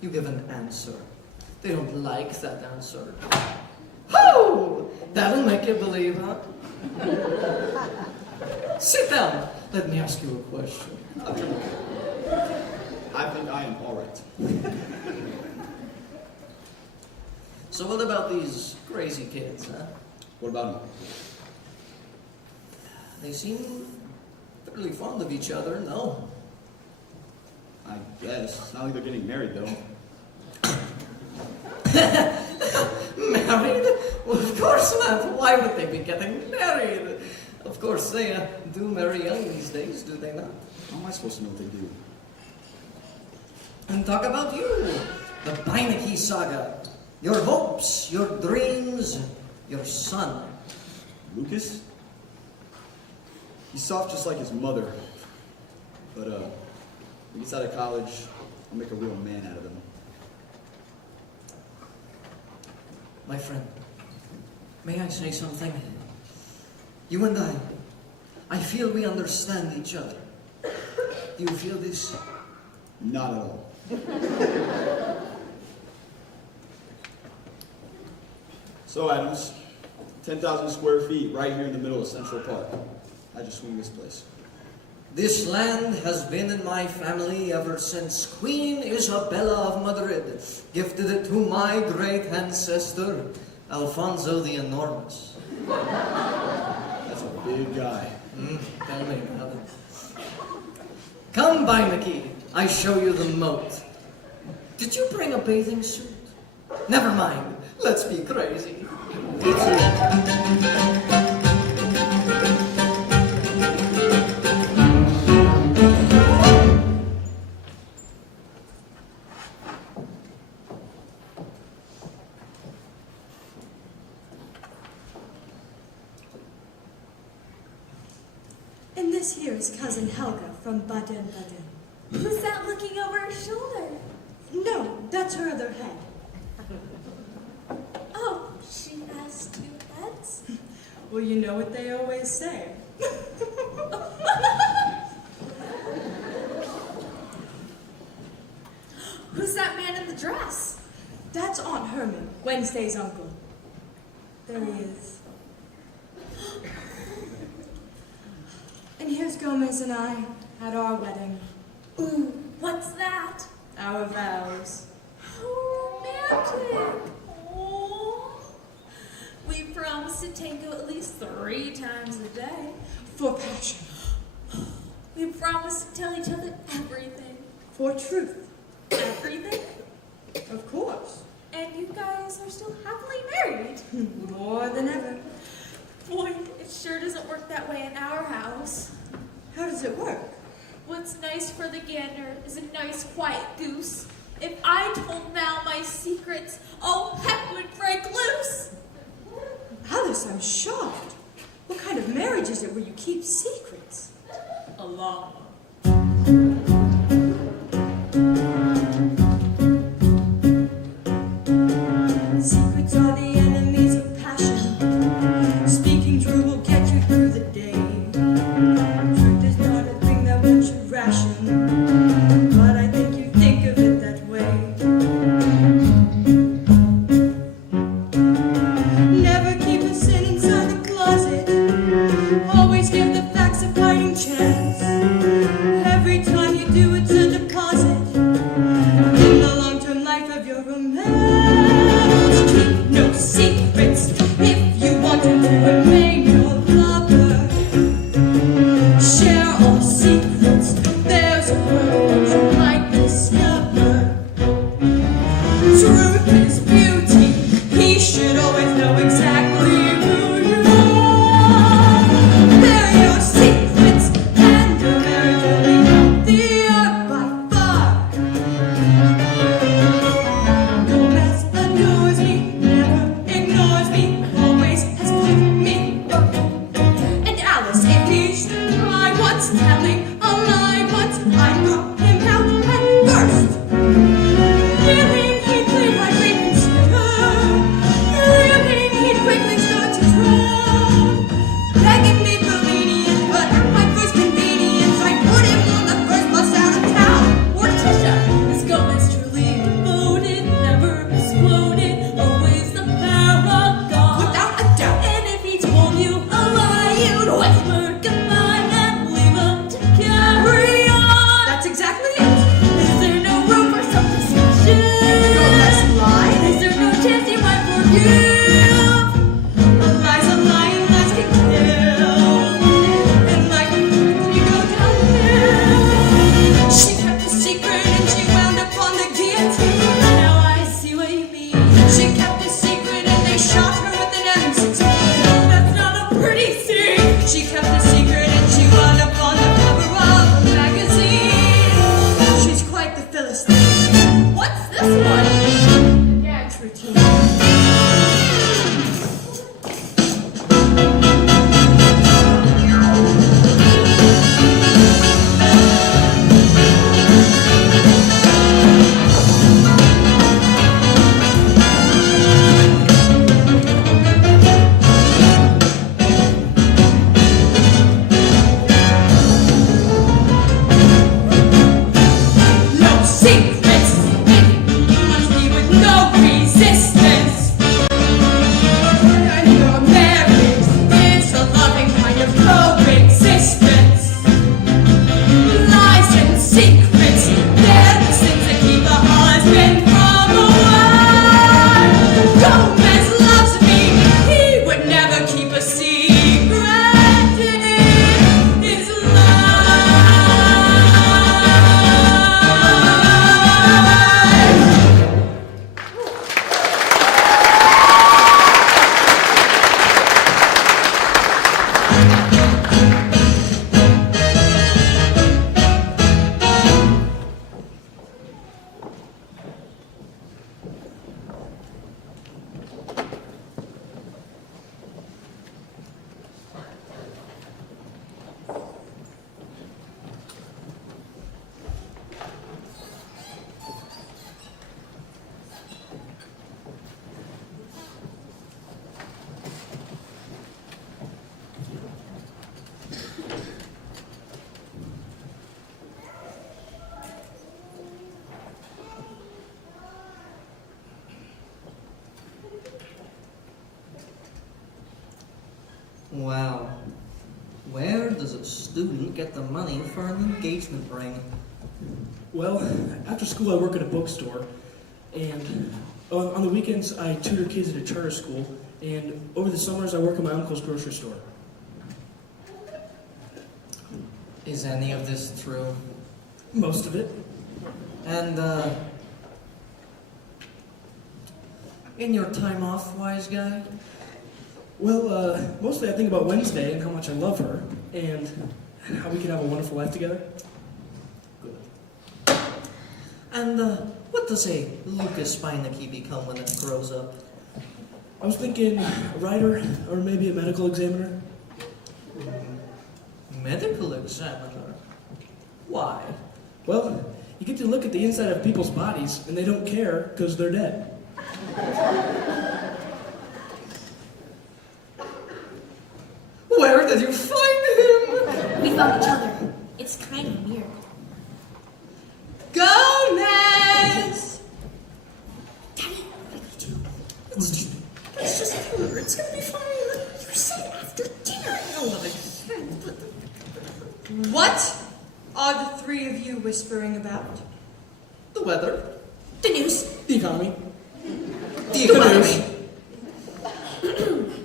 You give an answer. They don't like that answer. Oh! That'll make you believe, huh? Sit down. Let me ask you a question. I think I am all right. So what about these crazy kids, huh? What about him? They seem fairly fond of each other, no? I guess. It's not like they're getting married, though. Married? Well, of course not. Why would they be getting married? Of course they do marry young these days, do they not? How am I supposed to know what they do? And talk about you, the Beinecke saga. Your hopes, your dreams, your son. Lucas? He's soft just like his mother. But, when he gets out of college, I'll make a real man out of him. My friend, may I say something? You and I feel we understand each other. Do you feel this? Not at all. So, Adams, 10,000 square feet right here in the middle of Central Park. How'd you swing this place? This land has been in my family ever since Queen Isabella of Madrid gifted it to my great ancestor, Alfonso the Enormous. That's a big guy. Tell me about it. Come, Beinecke, I show you the moat. Did you bring a bathing suit? Never mind, let's be crazy. And this here is Cousin Helga from Baden-Baden. Who's that looking over her shoulder? No, that's her other head. Oh, she has two heads? Well, you know what they always say. Who's that man in the dress? That's Aunt Herman, Wednesday's uncle. There he is. And here's Gomez and I at our wedding. Ooh, what's that? Our vows. How romantic. Aww. We promised to tango at least 3 times a day. For passion. We promised to tell each other everything. For truth. Everything? Of course. And you guys are still happily married. More than ever. Boy, it sure doesn't work that way in our house. How does it work? What's nice for the gander is a nice quiet goose. If I told Mal my secrets, all heck would break loose. Alice, I'm shocked. What kind of marriage is it where you keep secrets? A long one. Secrets are the enemies of passion. Speaking true will get you through the day. Truth is not a thing that one should ration, but I think you think of it that way. Never keep a sin inside the closet. Always give the facts a fighting chance. Every time you She kept a secret and she wound up on the cover of a magazine. She's quite the Philistine. What's this one? Dance routine. No secrets. Must be with no resistance. And your marriage is a loving kind of coexistence. Lies and secrets, they're the sins that keep a husband from a wife. Gomez loves me, he would never keep a secret in his life. Wow. Where does a student get the money for an engagement ring? Well, after school I work at a bookstore, and on the weekends I tutor kids at a charter school, and over the summers I work at my uncle's grocery store. Is any of this true? Most of it. And, in your time off, wise guy? Well, mostly I think about Wednesday and how much I love her, and how we can have a wonderful life together. And, what does a Lucas Spinachy become when it grows up? I was thinking a writer, or maybe a medical examiner. Medical examiner? Why? Well, you get to look at the inside of people's bodies, and they don't care because they're dead. Where did you find him? We found each other. It's kind of weird. Gomez! Daddy, what do we do? Let's just her. It's gonna be fine. You said after dinner. What are the three of you whispering about? The weather. The news. The economy. The economy.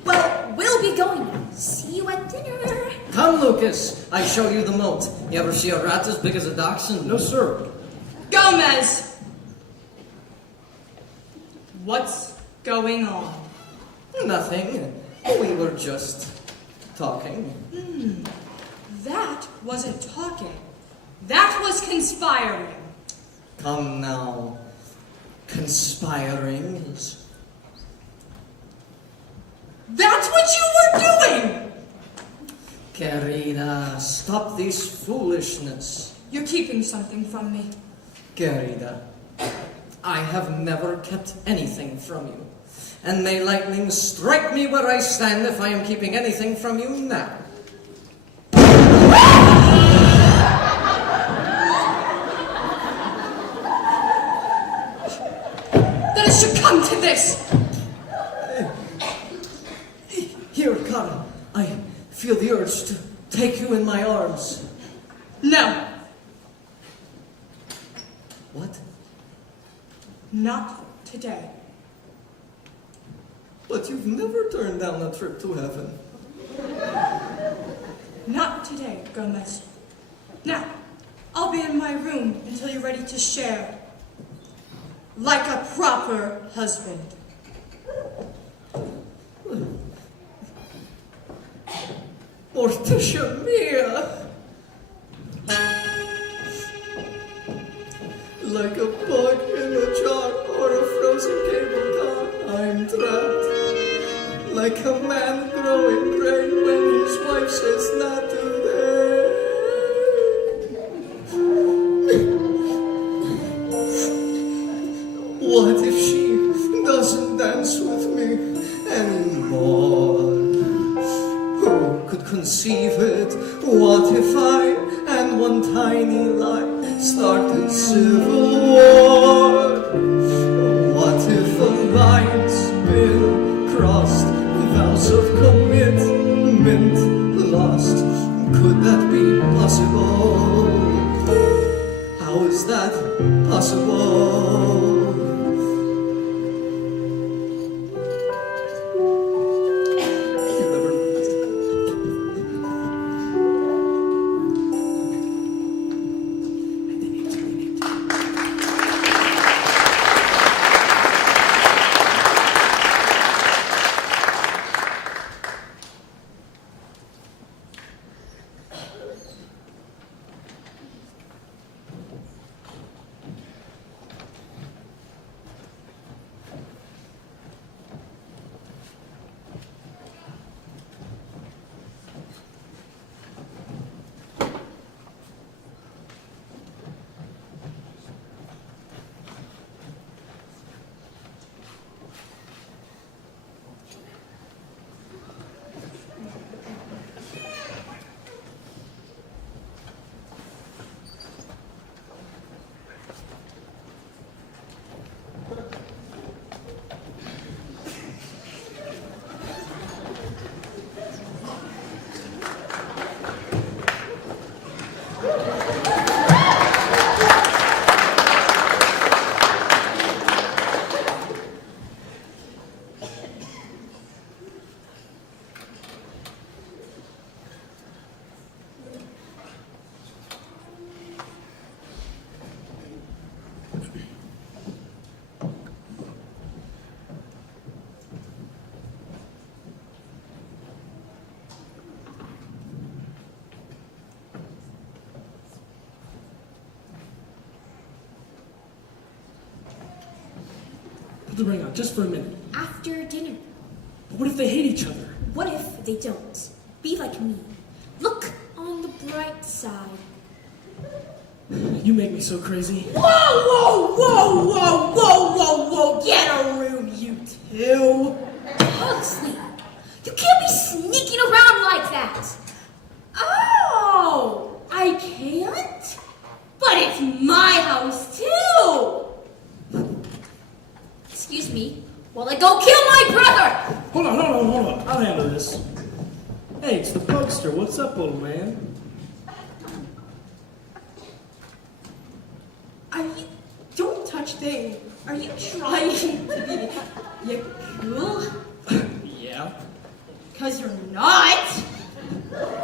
Well, we'll be going now. See you at dinner. Come, Lucas. I show you the moat. You ever see a rat as big as a dachshund? No, sir. Gomez! What's going on? Nothing. We were just talking. That wasn't talking. That was conspiring. Come now. Conspiring is... That's what you were doing! Querida, stop this foolishness. You're keeping something from me. Querida, I have never kept anything from you. And may lightning strike me where I stand if I am keeping anything from you now. That it should come to this! Here, come. I feel the urge to take you in my arms. No, What? not today. But you've never turned down a trip to heaven. Not today, Gomez. Now, I'll be in my room until you're ready to share. Like a proper husband. Morticia mia. Like a bug in a jar or a frozen cable car, I'm trapped. Like a man growing gray when his wife says not today. What if she doesn't dance with me anymore? Who could conceive it? What if I and one tiny lie started civil war? What if a line's been crossed, vows of commitment lost? Could that be possible? How is that possible? Put the ring on, just for a minute. After dinner. But what if they hate each other? What if they don't? Be like me. Look on the bright side. You make me so crazy. Whoa, whoa, whoa, whoa, whoa, whoa, whoa! Get a room, you two! Pugsley, you can't be sneaking around like that. Oh, I can't? But it's my house, too! Excuse me, while I go kill my brother! Hold on. I'll handle this. Hey, it's the Pugster. What's up, old man? Don't touch things. Are you trying to be cool? Yeah. Because you're not.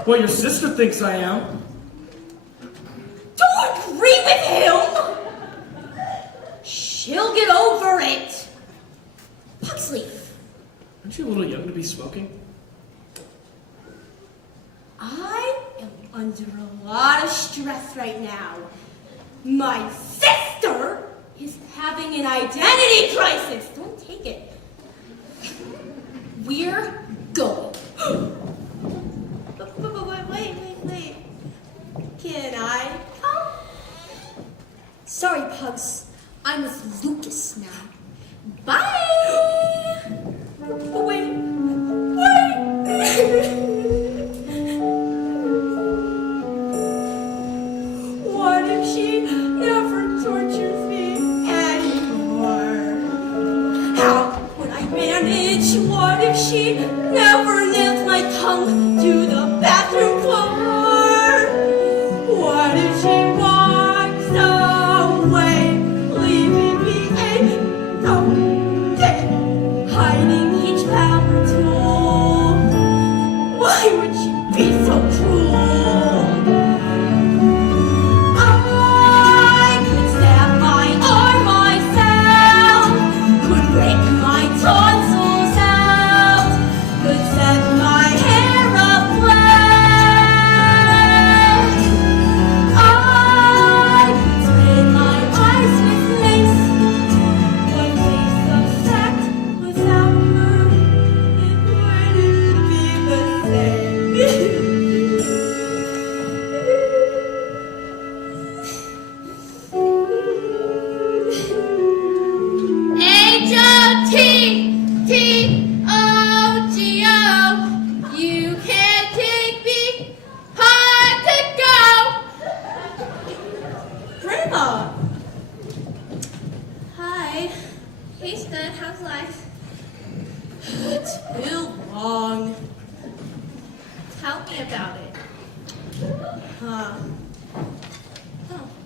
Well, your sister thinks I am. Don't agree with him! She'll get over it. Pugsley, Aren't you a little young to be smoking? I am under a lot of stress right now. My sister is having an identity crisis. Don't take it. we're going. Wait. Can I come? Sorry, Pugs. I'm with Lucas now. Bye! Wait. What if she never tortures me anymore? How would I manage? What if she never nails my tongue to the bathroom floor? What if she walks away about it. Huh.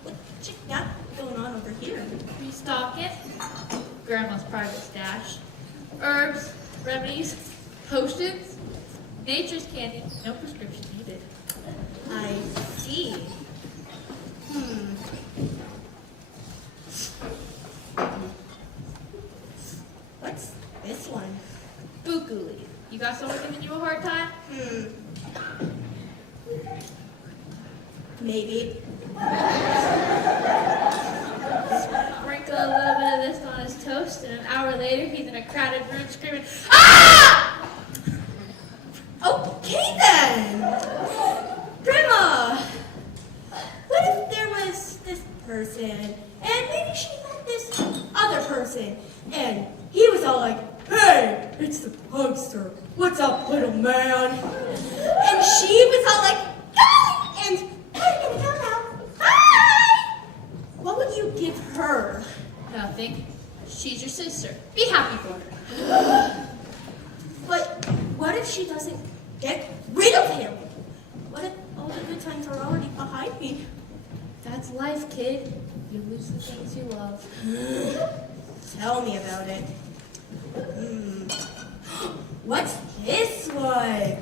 What you got going on over here? Restocking. Grandma's private stash. Herbs, remedies, potions, nature's candy. No prescription needed. I see. What's this one? Buku leaf. You got someone giving you a hard time? Maybe. Sprinkle a little bit of this on his toast, and an hour later, he's in a crowded room screaming, "Ah!" Okay then. Grandma, what if there was this person, and maybe she met this other person, and he was all like, "Hey, it's the pugster. What's up, little man?" And she was all like, "Hi!" And I'm gonna go now. Hi! What would you give her? Nothing. She's your sister. Be happy for her. But what if she doesn't get rid of him? What if all the good times are already behind me? That's life, kid. You lose the things you love. Tell me about it. What's this one?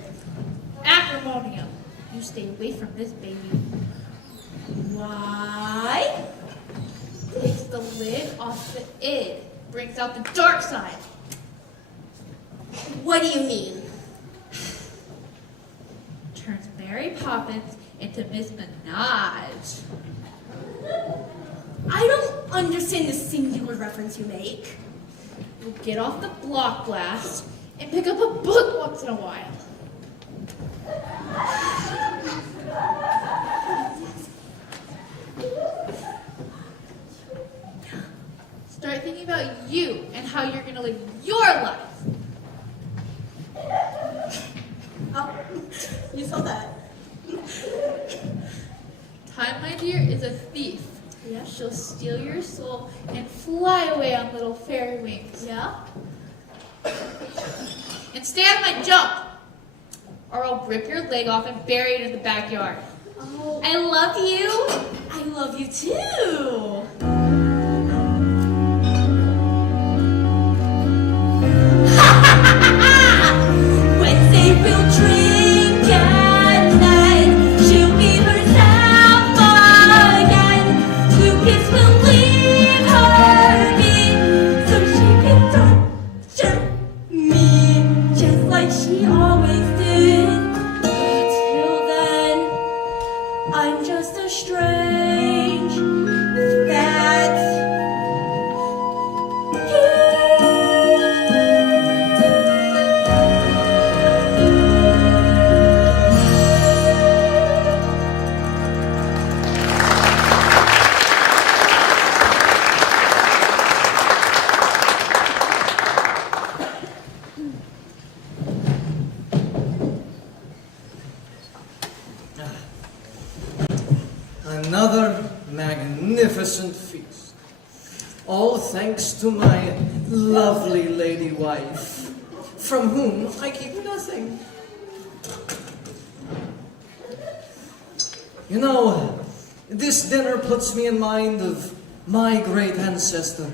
Acrimonium. You stay away from this baby. Why? Takes the lid off the id. Brings out the dark side. What do you mean? Turns Mary Poppins into Miss Minaj. I don't understand the singular reference you make. You'll get off the block blast and pick up a book once in a while. Start thinking about you and how you're going to live your life. Oh, you saw that. Time, my dear, is a thief. Yeah. She'll steal your soul and fly away on little fairy wings. Yeah? And stay out of my jump, or I'll rip your leg off and bury it in the backyard. Oh, I love you. I love you too. Wednesday we'll drink and then she'll be herself again. Lucas will leave her be so she can torture me just like she always did. Till then, I'm just a strange fat Another magnificent feast. All thanks to my lovely lady wife, from whom I keep nothing. You know, this dinner puts me in mind of my great ancestor,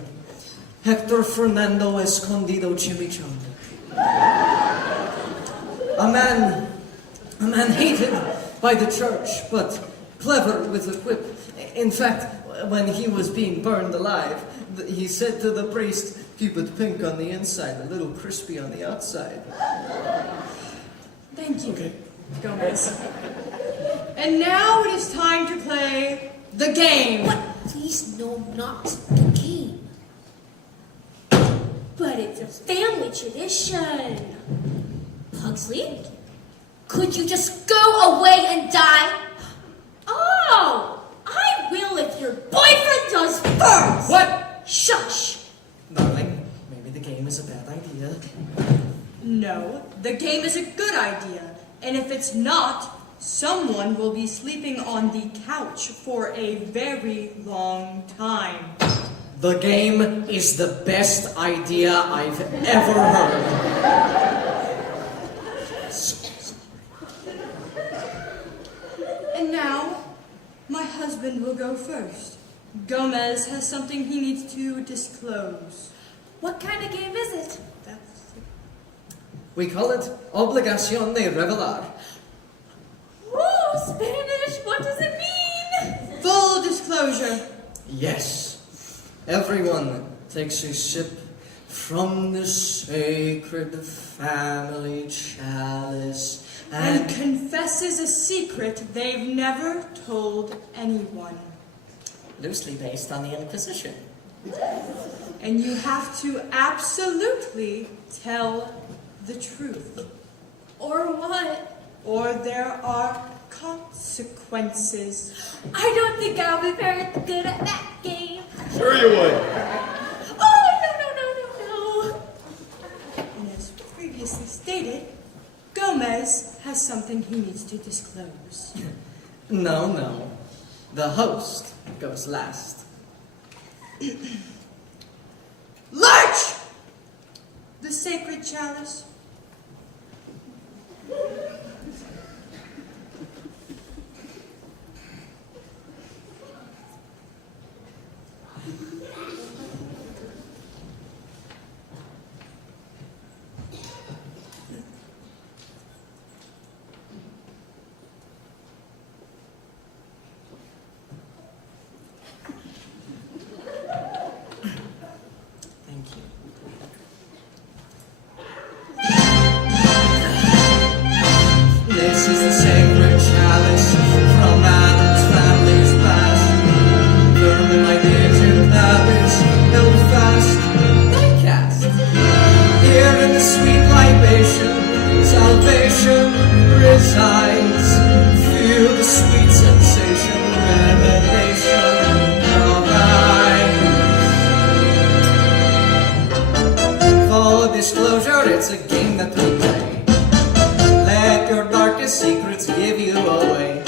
Hector Fernando Escondido Chimichanga. A man hated by the church, but clever with a whip. In fact, when he was being burned alive, he said to the priest, "Keep it pink on the inside, a little crispy on the outside." Thank you, Gomez. And now it is time to play the game. What? Please, no, not the game. But it's a family tradition. Pugsley, could you just go away and die? Oh, I will if your boyfriend does first. What? Shush. Darling, maybe the game is a bad idea. No, the game is a good idea. And if it's not, someone will be sleeping on the couch for a very long time. The game is the best idea I've ever heard. And now, my husband will go first. Gomez has something he needs to disclose. What kind of game is it? We call it Obligación de Revelar. Woo, Spanish, what does it mean? Full disclosure. Yes, everyone takes a sip from the sacred family chalice And confesses a secret they've never told anyone. loosely based on the Inquisition. And you have to absolutely tell the truth. Or what? Or there are consequences. I don't think I'll be very good at that game. Sure you would. Oh, no. And as previously stated, Gomez has something he needs to disclose. No. The host goes last. Lurch! The sacred chalice. Thank you. This is the sacred chalice from Adam's family's past. Firm in my ancient habits, held fast, they cast. Here in the sweet libation, salvation resides. Feel the sweet sensation, revelation provides. Full disclosure, it's a game that we play. Let your darkest secrets give you away.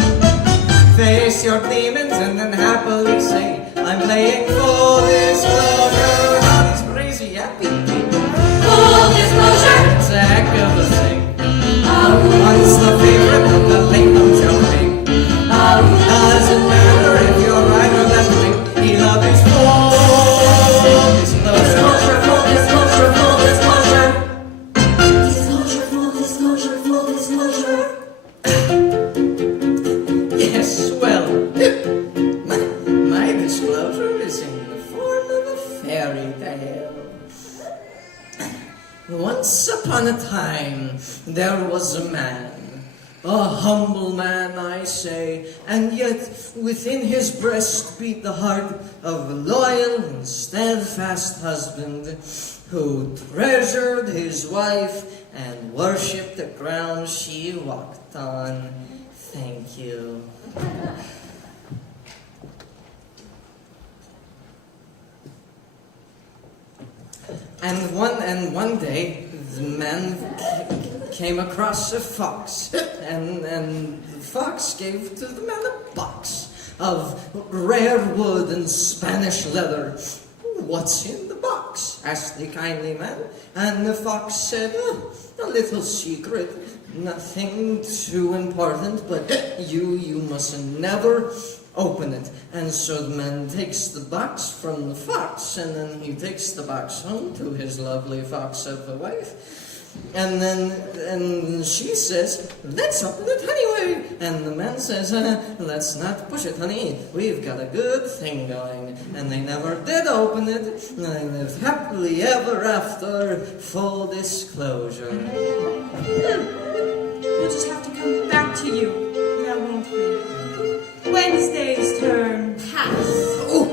Face your demons and then happily say, I'm playing full disclosure. All these crazy happy people. Full disclosure. It's a heck of a thing. Once the favorite of the late I'm jumping. Doesn't matter if you're right or left wing. He loves his full disclosure. Full disclosure. Full disclosure. Yes, well, my disclosure is in the form of a fairy tale. Once upon a time, there was a man, a humble man, I say, and yet within his breast beat the heart of a loyal and steadfast husband who treasured his wife and worshipped the ground she walked on. Thank you. And one day, the man came across a fox, and the fox gave to the man a box of rare wood and Spanish leather. What's in the box? Asked the kindly man, and the fox said, "Oh, a little secret, nothing too important, but you must never open it." And so the man takes the box from the fox, and then he takes the box home to his lovely fox of a wife. And she says, "Let's open it anyway." And the man says, "Let's not push it, honey. We've got a good thing going." And they never did open it. And they lived happily ever after. Full disclosure. We'll just have to come back to you, now won't we? Wednesday's turn. Pass. Oh,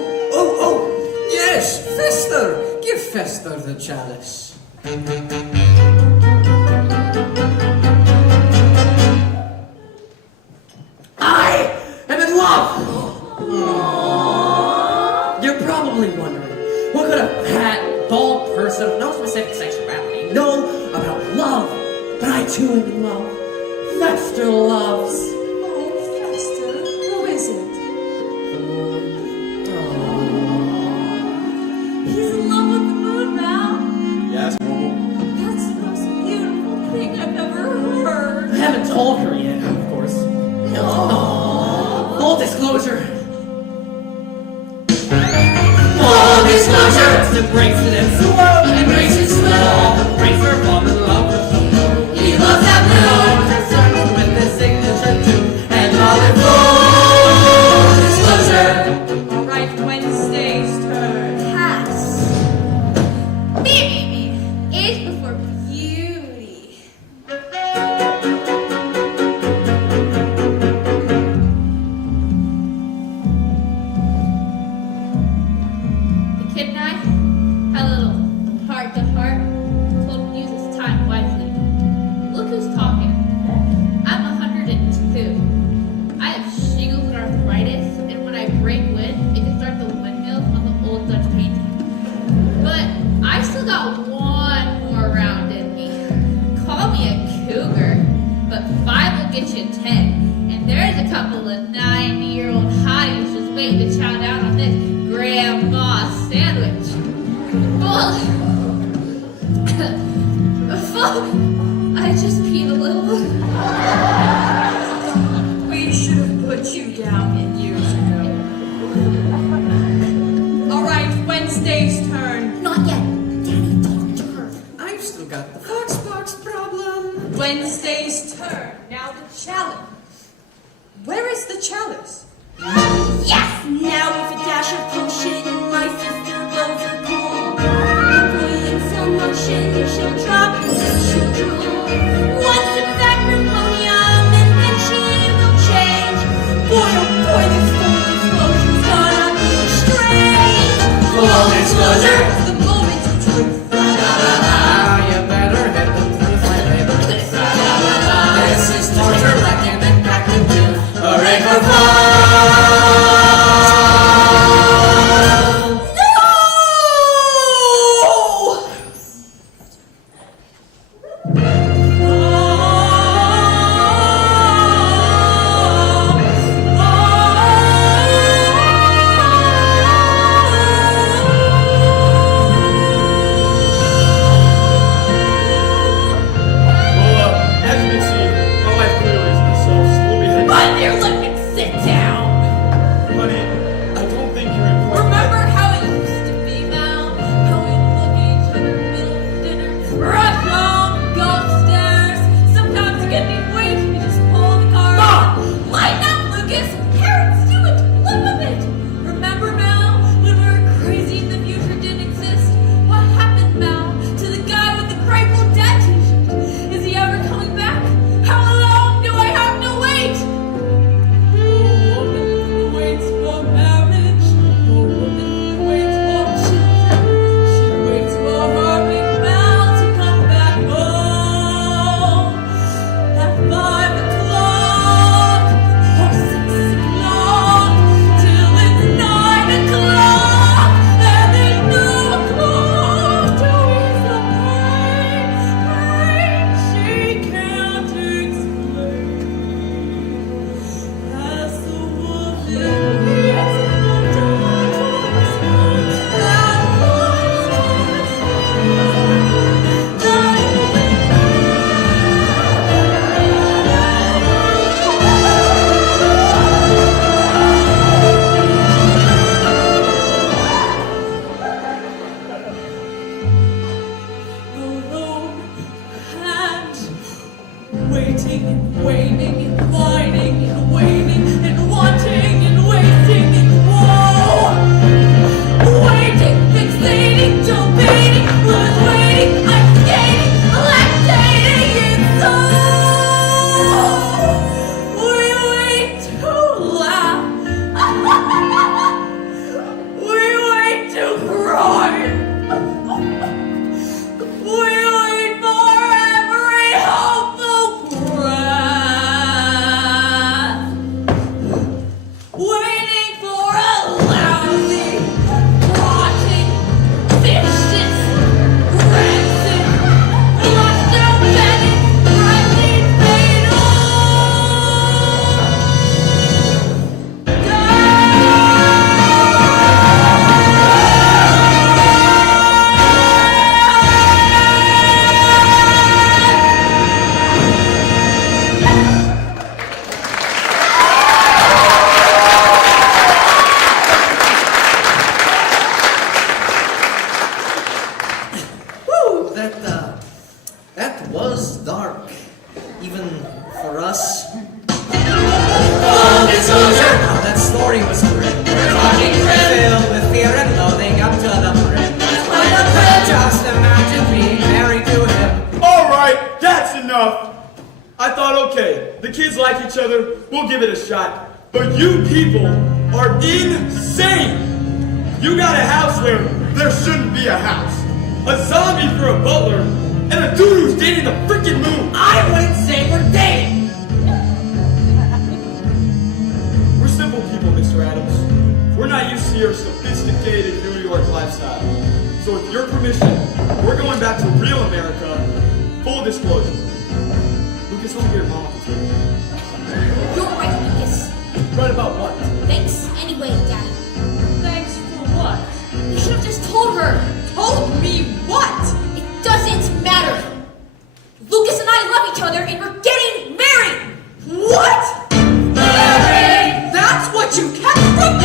yes, Fester. Give Fester the chalice. I am in love! You're probably wondering, what could a fat, bald person with no specific sexuality know about love? But I too am in love. Fester loves. Oh, Fester, who is it? He's in love with the moon now. Yeah, it's normal. That's the most beautiful thing I've ever heard. I haven't told her yet, of course. No. Full disclosure. Full disclosure. Embrace it and slow. Embrace it slow. Embrace her, fall in love with the blue. He loves that blue. Her son with his signature too. And all in full disclosure. All right, Wednesday's turn. Pass. Me. Age before beauty. The kid and I had a little heart-to-heart. Told him to use his time wisely. Look who's talking. I'm 102. I have shingles and arthritis, and when I break wind, it can start the windmills on the old Dutch painting. But I still got one more round in me. Call me a cougar, but 5 will get you 10. And there's a couple of 90-year-old hotties just waiting to chow down on this grandma sandwich. Full. I just peed a little. We should have put you down years ago. All right, Wednesday's turn. Not yet. Daddy, talk to her. I've still got the Foxbox problem. Wednesday's turn. Now the chalice. Where is the chalice? Yes! Now with a dash of potion, my sister blows her cool. Put in some motion, she'll drop and then she'll drool. One sip of acrimonium and then she will change. Boy, oh boy, this full disclosure's gonna be strange. Full disclosure. The moment of truth. Now you better hit the truth like paper. This is torture, wrecking and cracking too. Hooray for fun! As you can see, my wife clearly is herself, so we'll be heading. But you're looking, sit down. Honey, I don't think you're in quite Remember how it used to be, Mal? How we'd look at each other middle of dinner, rush home, go upstairs. Sometimes you get me waiting, you just pull the car. Mom! Lighten up, Lucas. Parents do it. Live with it. Remember, Mal, when we were crazy and the future didn't exist? What happened, Mal, to the guy with the Grateful Dead t-shirt? Is he ever coming back? How long do I have to wait? Okay, the kids like each other, we'll give it a shot. But you people are insane! You got a house where there shouldn't be a house. A zombie for a butler, and a dude who's dating the freaking moon. I wouldn't say we're dating. We're simple people, Mr. Adams. We're not used to your sophisticated New York lifestyle. So with your permission, we're going back to real America. Full disclosure. Lucas, let me get your mom off the table. You're right, Lucas. Right about what? Thanks anyway, Daddy. Thanks for what? You should have just told her. Told me what? It doesn't matter. Lucas and I love each other and we're getting married. What? Married? That's what you kept from me?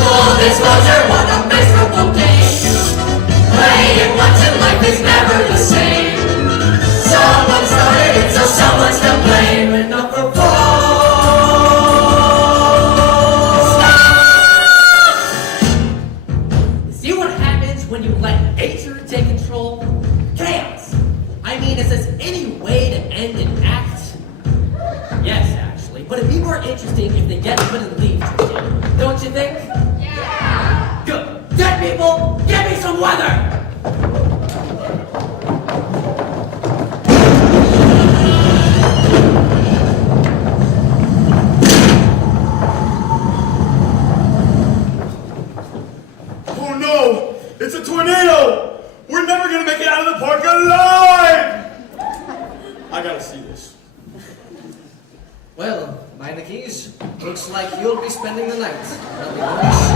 Full disclosure, what a miserable day. Playing once in life is never the same. Someone started it, so someone's to blame. Enough of See what happens when you let nature take control? Chaos. I mean, is this any way to end an act? Yes, actually. But it'd be more interesting if they get up and leave, Triton. Don't you think? Yeah. Good. Dead people, give me some weather! Oh no! It's a tornado! We're never gonna make it out of the park alive! I gotta see this. Well, mind the keys. Looks like you'll be spending the night.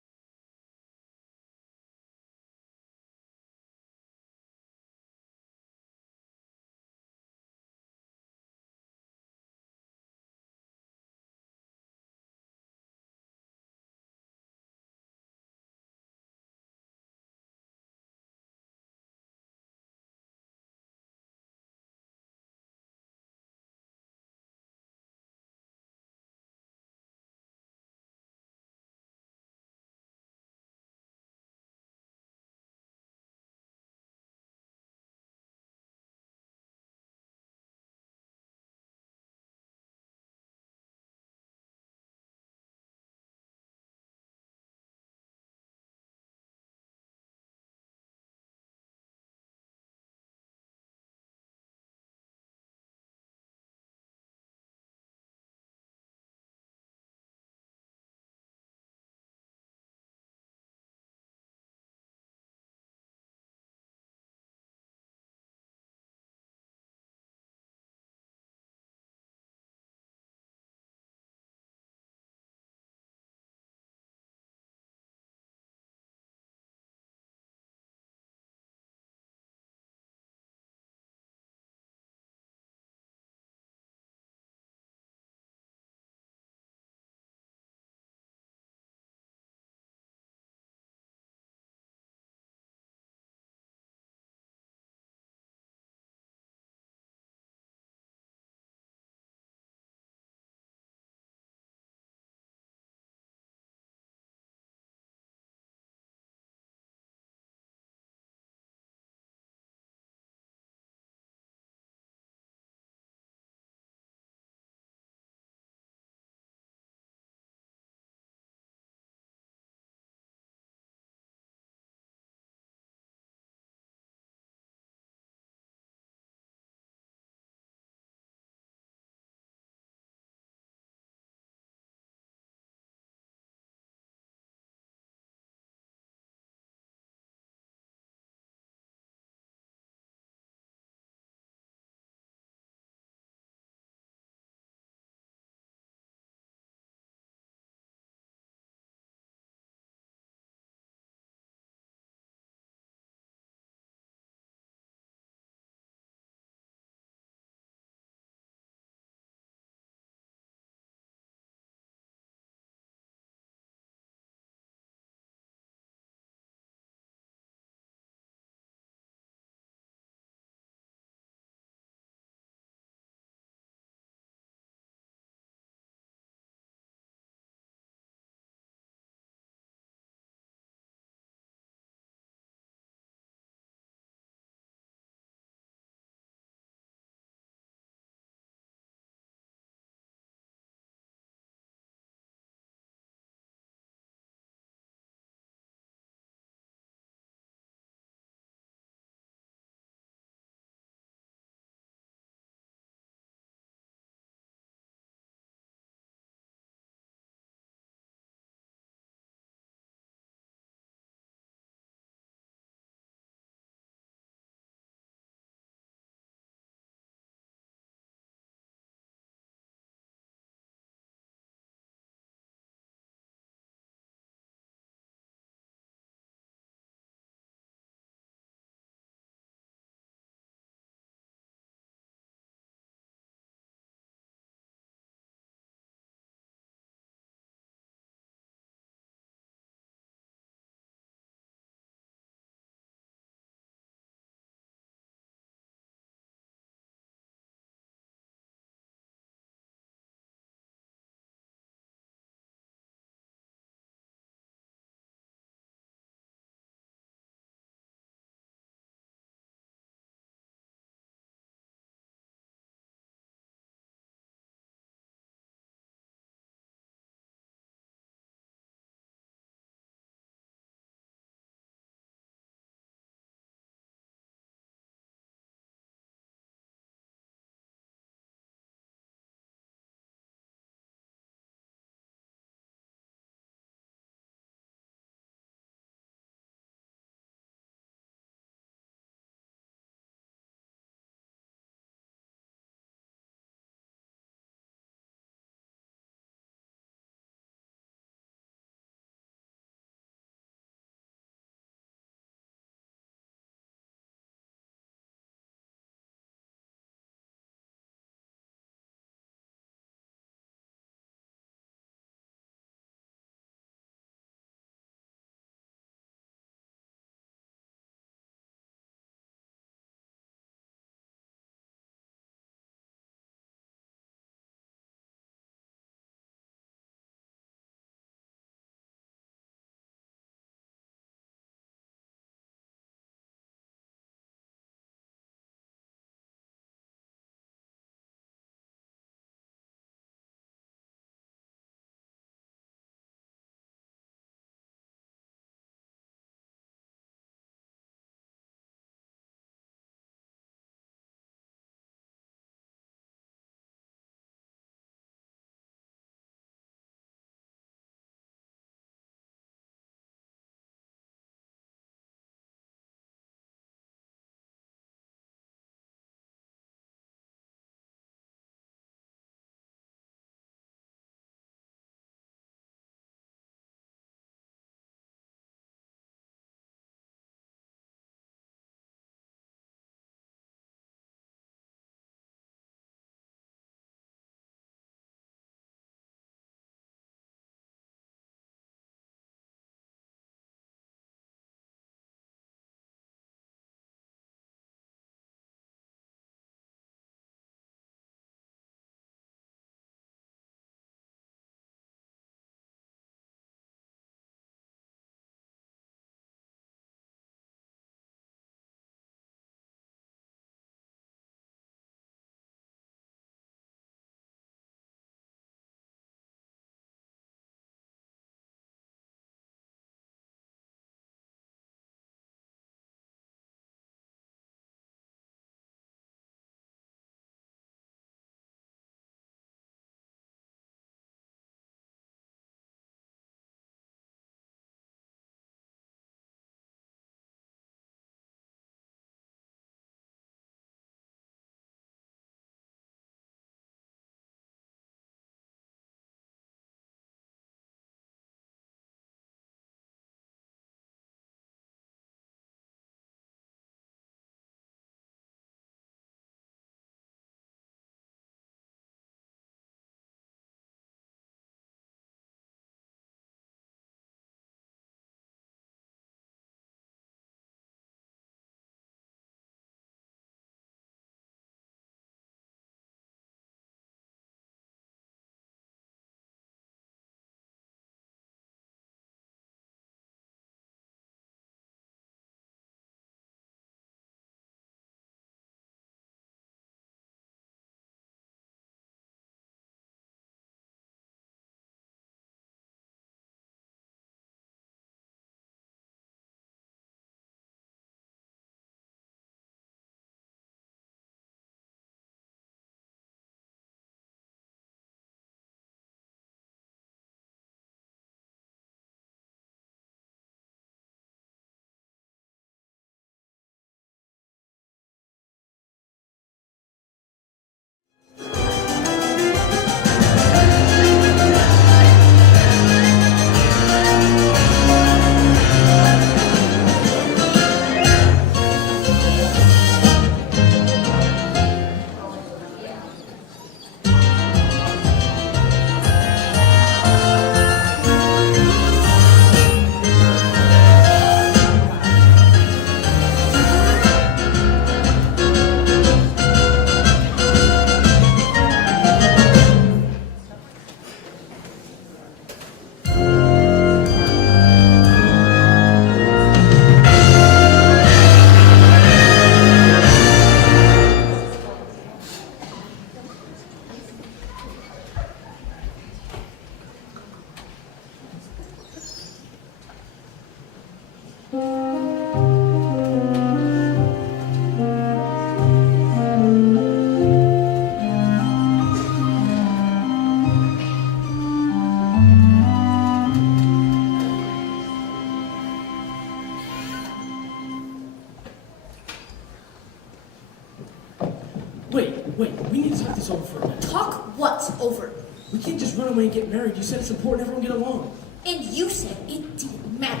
this over for a minute. Talk what over? We can't just run away and get married. You said it's important everyone get along. And you said it didn't matter.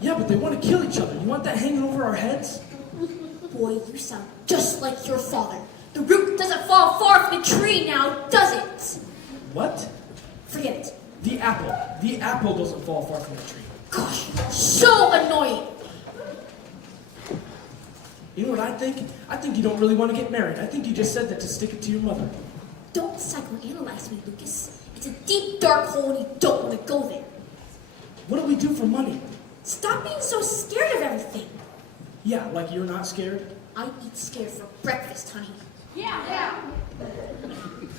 Yeah, but they want to kill each other. You want that hanging over our heads? Boy, you sound just like your father. The root doesn't fall far from the tree now, does it? What? Forget it. The apple. The apple doesn't fall far from the tree. Gosh, so annoying. You know what I think? I think you don't really want to get married. I think you just said that to stick it to your mother. Don't psychoanalyze me, Lucas. It's a deep, dark hole and you don't want to go there. What do we do for money? Stop being so scared of everything. Yeah, like you're not scared? I eat scared for breakfast, honey. Yeah.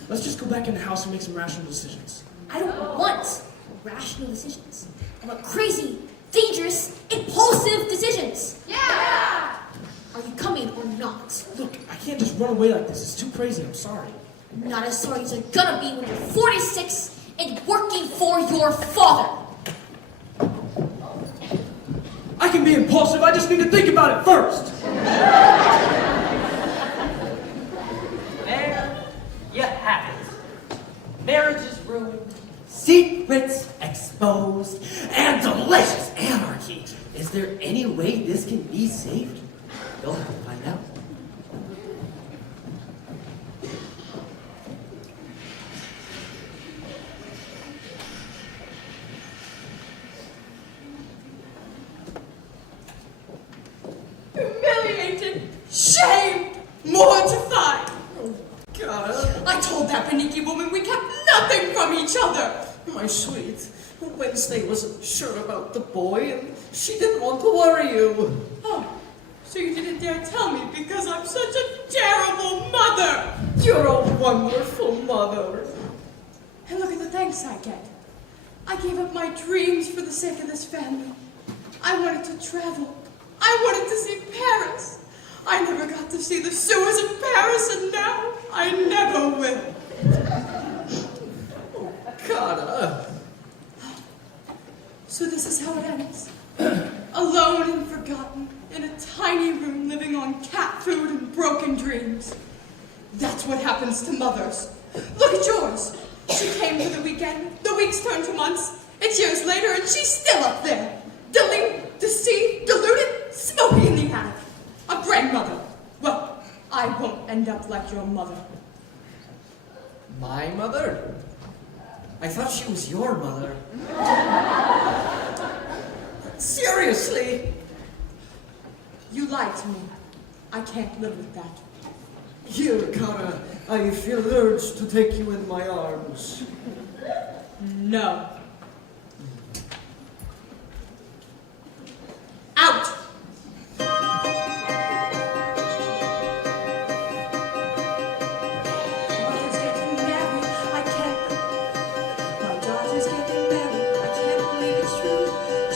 Let's just go back in the house and make some rational decisions. I don't want rational decisions. I want crazy, dangerous, impulsive decisions. Yeah. Are you coming or not? Look, I can't just run away like this. It's too crazy. I'm sorry. Not as sorry as you're gonna be when you're 46 and working for your father. I can be impulsive. I just need to think about it first. There you have it. Marriages ruined, secrets exposed, and delicious anarchy. Is there any way this can be saved? You'll have to find out. Humiliated, shamed, mortified. God, I told that Beniki woman we kept nothing from each other. my sweet. Wednesday wasn't sure about the boy, and she didn't want to worry you. Oh, so you didn't dare tell me because I'm such a terrible mother. You're a wonderful mother. And look at the thanks I get. I gave up my dreams for the sake of this family. I wanted to travel. I wanted to see Paris. I never got to see the sewers of Paris, and now I never will. God, So this is how it ends. Alone and forgotten, in a tiny room living on cat food and broken dreams. That's what happens to mothers. Look at yours. She came for the weekend, the weeks turned to months. It's years later and she's still up there. Deleted, deceived, deluded, smoking in the attic. A grandmother. Well, I won't end up like your mother. my mother? I thought she was your mother. Seriously? You lied to me. I can't live with that. Here, Kara, I feel urged to take you in my arms. No. Out! Mother's getting married, I can't. My daughter's getting married, I can't believe it's true.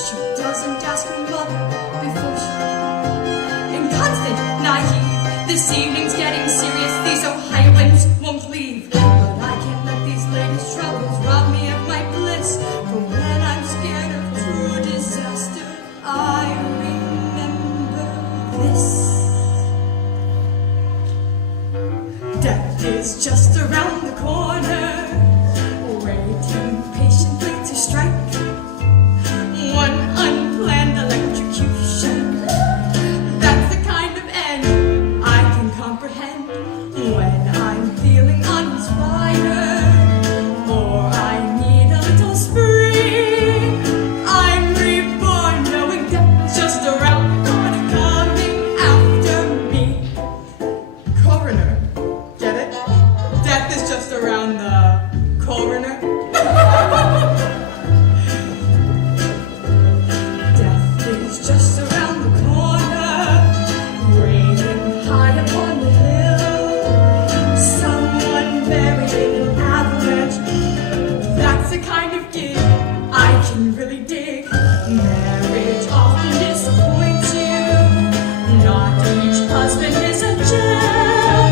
She doesn't ask her mother before she. Inconstant, naive. This evening's getting serious. These Ohio winds won't leave. But I can't let these latest troubles rob me of my bliss. For when I'm scared of true disaster, I remember this. Death is just around the corner, waiting patiently to strike. One unplanned electrocution. That's the kind of end I can comprehend when I'm feeling uninspired, or I need a little spring. I'm reborn, knowing death is just around the corner, coming after me. Coroner, get it? Death is just around the coroner. Death is just around the corner, reigning high upon the hill. Someone buried in an avalanche. That's the kind of gig I can really dig. Marriage often disappoints you. Not each husband is a gem.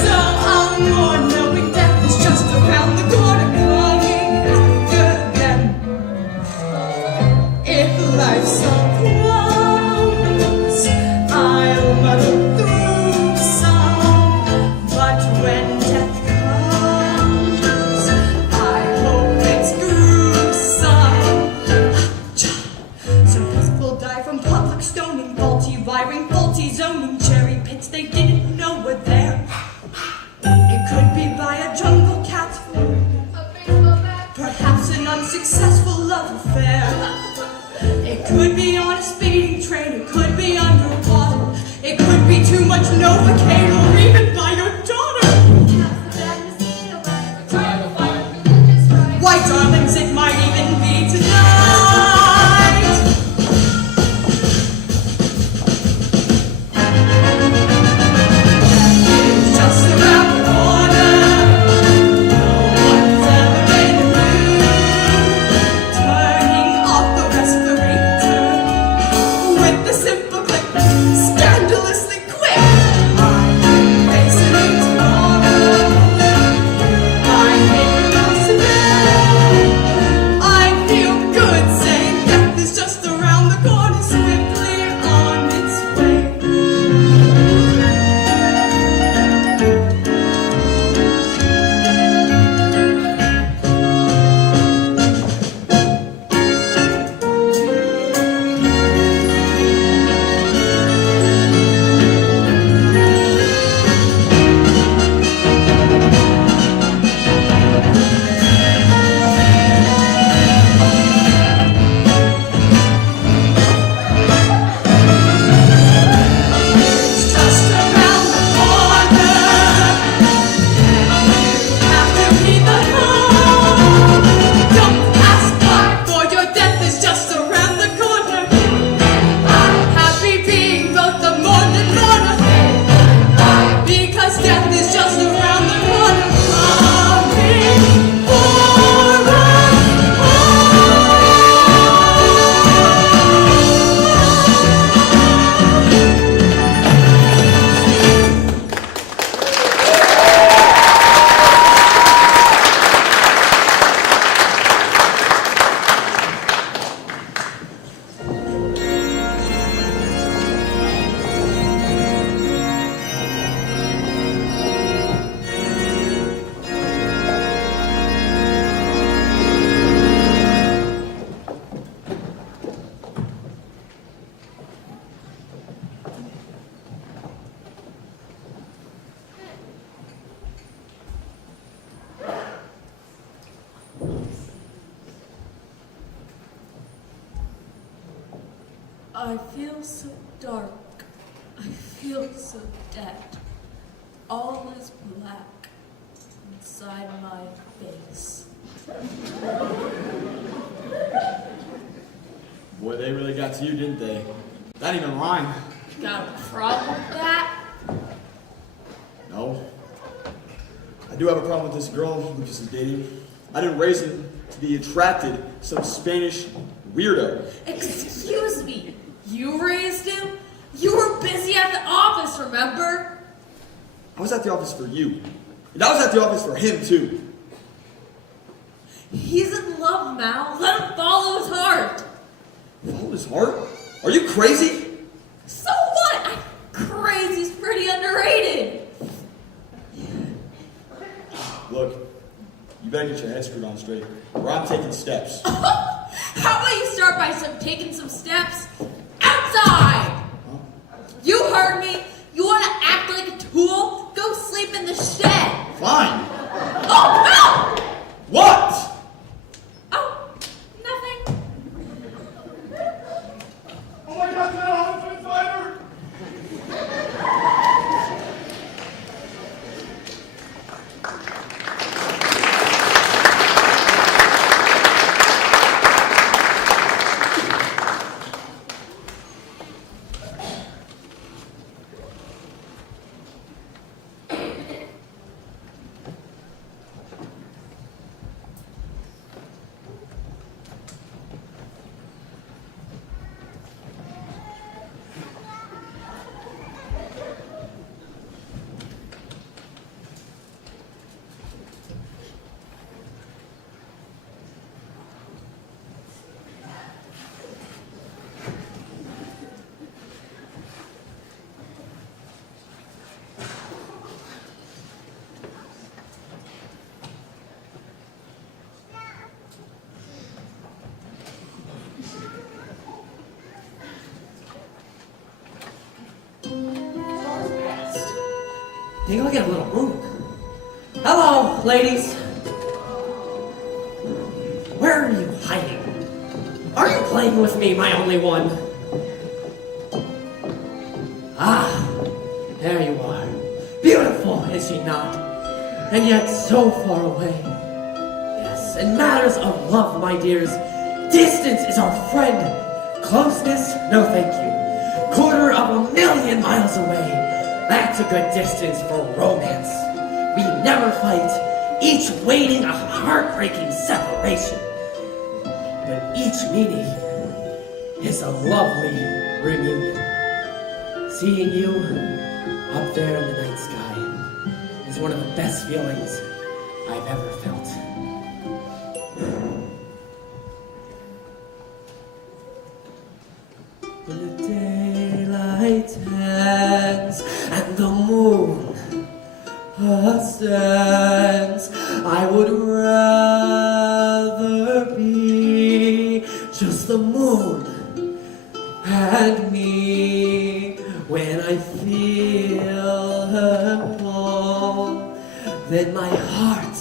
So I'll mourn knowing death is just around the corner, coming after them. If life's so close, I'll muddle through some. But when death affair. It could be on a speeding train, it could be underwater, it could be too much Novocaine or even by your daughter. Why, darlings, it might even be tonight. It's just around the corner. No one's ever been rude. Turning off the respirator with the simple click, scandalously quick. I'm hastening tomorrow. I'm making us today. I feel good saying death is just around the corner, swiftly on its way. It's just around the corner. Have to be the home. Don't ask why, for your death is just around the corner. I'm happy being both the morning mourner, because death is just around the corner. Coming for us I feel so dark. I feel so dead. All is black inside my face. Boy, they really got to you, didn't they? That didn't even rhyme. Got a problem with that? No. I do have a problem with this girl Lucas is dating. I didn't raise him to be attracted to some Spanish weirdo. Excuse me. You raised him? You were busy at the office, remember? I was at the office for you. And I was at the office for him, too. He's in love, Mal. Let him follow his heart. Follow his heart? Are you crazy? So what? Crazy's pretty underrated. Look, you better get your head screwed on straight, or I'm taking steps. How about you start by taking some steps outside? You heard me. You want to act like a tool? Go sleep in the shed. Fine. Oh, no! What? Oh, nothing. Oh my God, that elephant spider! Think I'll get a little room. Hello, ladies. Where are you hiding? playing with me, my only one. Ah, there you are. Beautiful, is she not? And yet so far away. Yes, in matters of love, my dears, distance is our friend. Closeness, no thank you. 250,000 miles away. That's a good distance for romance. We never fight, each waiting a heartbreaking separation. But each meeting is a lovely reunion. Seeing you up there in the night sky is one of the best feelings I've ever felt. When the daylight ends and the moon ascends, I would rather be just the moon and me. When I feel her fall, then my heart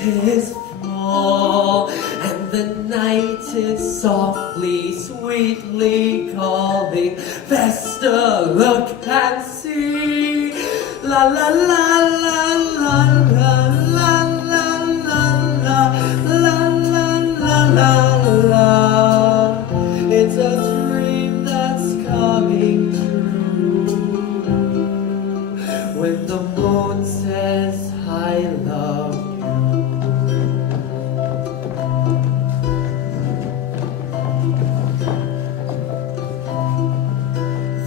is full, and the night is softly, sweetly calling. Vesta, look and see. La la la la la la la la la la la la la. It's a dream that's coming true when the moon says I love you.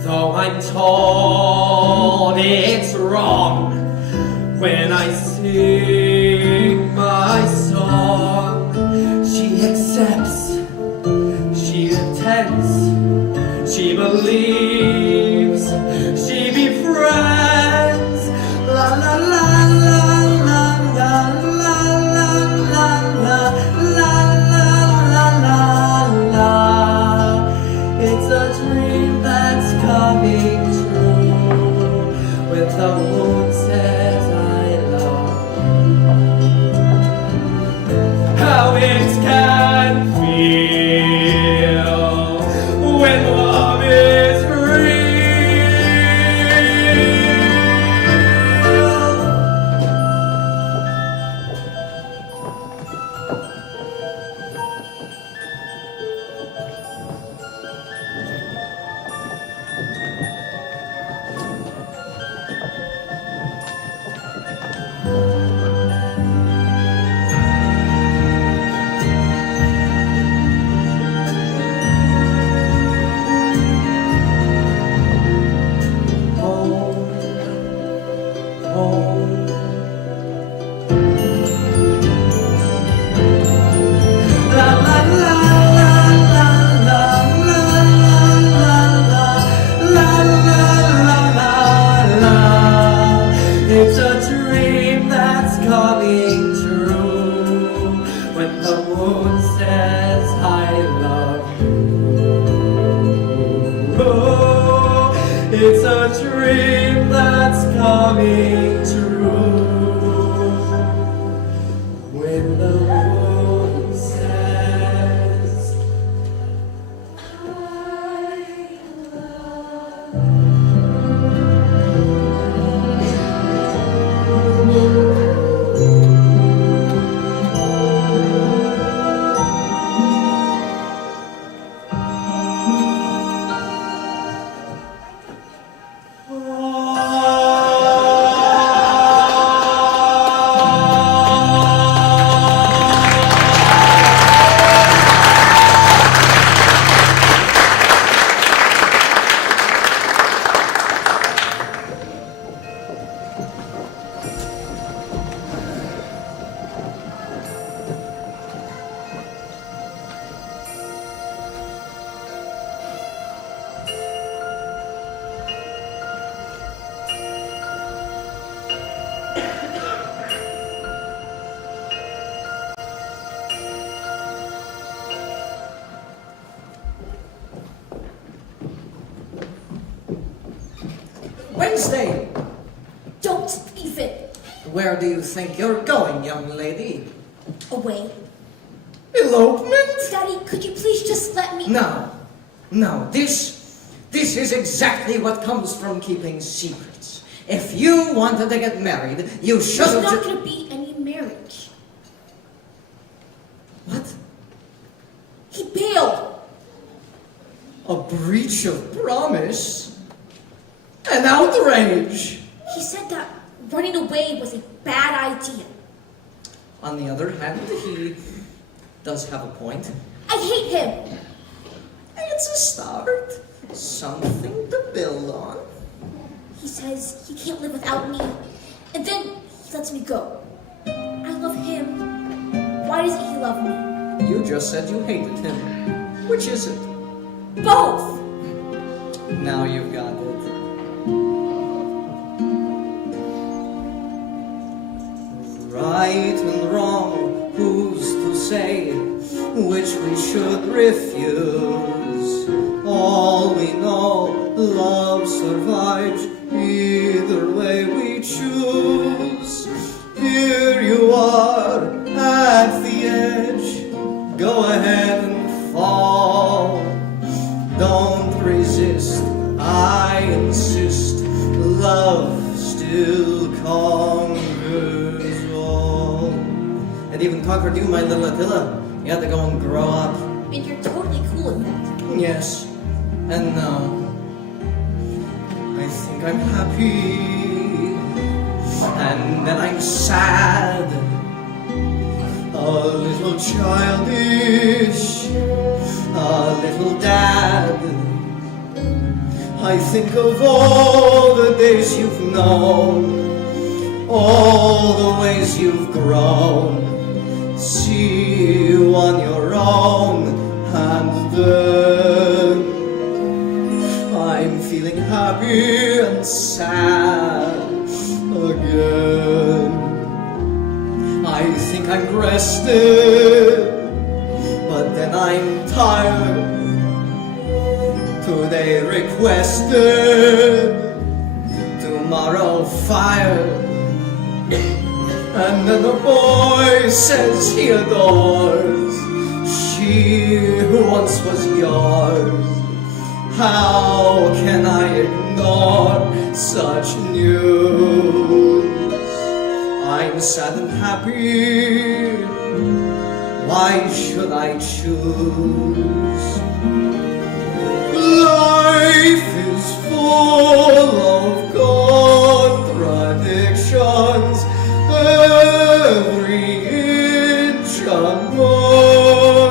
Though I'm told it's wrong when I sing my song, she accepts, she attends, she believes, she befriends. La la la la la la la la la la la la la la. It's a dream that's coming true when the moon says I love you. How it can feel when love is real. It's a dream that's coming true when the moon says I love you. Oh, it's a dream that's coming true when the moon says I love Wednesday, Don't even. where do you think you're going, young lady? Away. Elopement? Daddy, could you please me. No, this is exactly what comes from keeping secrets. If you wanted to get married, you should There's have... not going to be any marriage. What? He bailed. A breach of promise? An outrage! He said that running away was a bad idea. On the other hand, he does have a point. I hate him. It's a start. Something to build on. He says he can't live without me, and then he lets me go. I love him. Why doesn't he love me? You just said you hated him. Which is it? Both! Now you've got it. Right and wrong, who's to say which we should refuse? All we know, love survives either way we choose. Here you are at the edge, go ahead and fall. Don't resist, I insist, love still conquers all. It even conquered you, my little Attila. You had to go and grow up. And you're totally cool with that. Yes, and now I think I'm happy, and then I'm sad, a little childish, a little dad. I think of all the days you've known, all the ways you've grown. See you on your own, and then I'm feeling happy and sad again. I think I'm rested, but then I'm tired. Today requested, tomorrow fired. And then the boy says he adores she who once was yours. How can I ignore such news? I'm sad and happy. Why should I choose? Life is full of contradictions. Every inch a mile.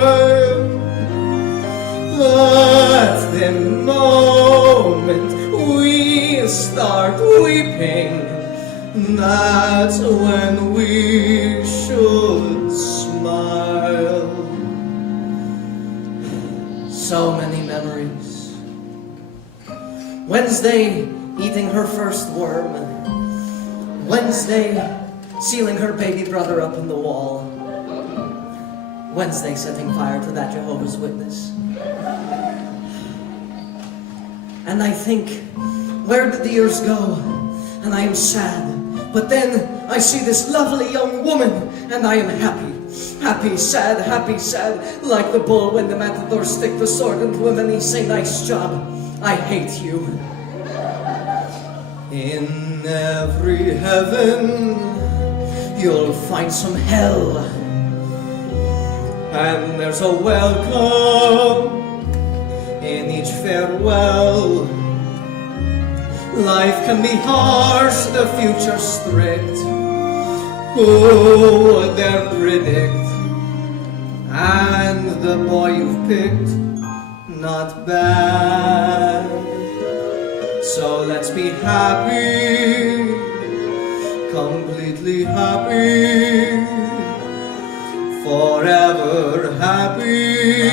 At the moment we start weeping, that's when we should smile. So many memories. Wednesday, eating her first worm. Wednesday, sealing her baby brother up in the wall. Wednesday, setting fire to that Jehovah's Witness. And I think, where did the years go? And I am sad. But then I see this lovely young woman, and I am happy. Happy, sad, like the bull when the matador stick the sword into him and he say, nice job, I hate you. In every heaven, you'll find some hell. And there's a welcome in each farewell. Life can be harsh, the future strict. Who would dare predict? And the boy you've picked, not bad. So let's be happy, completely happy, forever happy.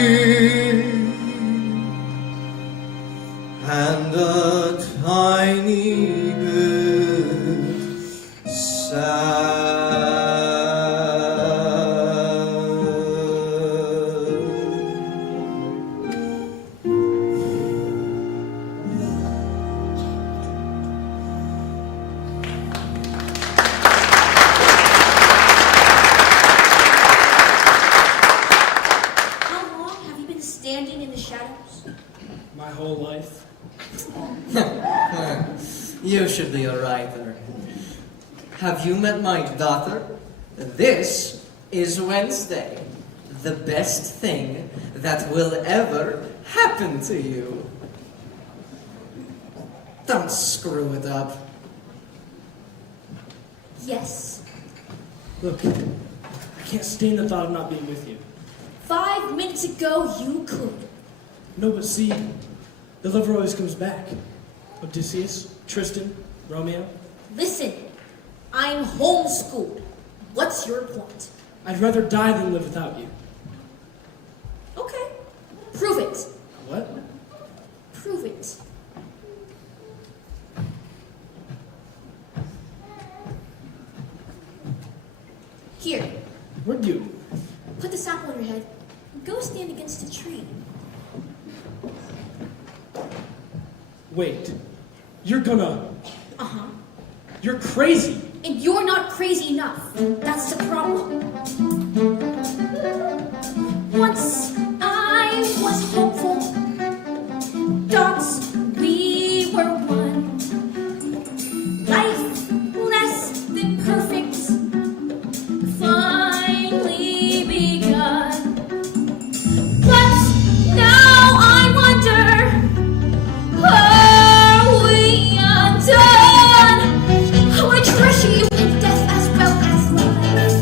And a tiny bit sad. How standing in the shadows? My whole life. You should be a writer. Have you met my daughter? This is Wednesday, the best thing that will ever happen to you. Don't screw it up. Yes. Look, I can't stand the thought of not being with you. 5 minutes ago, you could. No, but see, the lover always comes back. Odysseus, Tristan, Romeo. Listen, I'm homeschooled. What's your point? I'd rather die than live without you. Okay. Prove it. What? Prove it. Here, Where'd you? put this apple on your head and go stand against a tree. Wait. You're gonna... Uh-huh. You're crazy. And you're not crazy enough. That's the problem. Once I was hopeful. Dots, we were one. Life less than perfect. Finally begun. But now I wonder, are we undone? How I treasure you in death as well as life.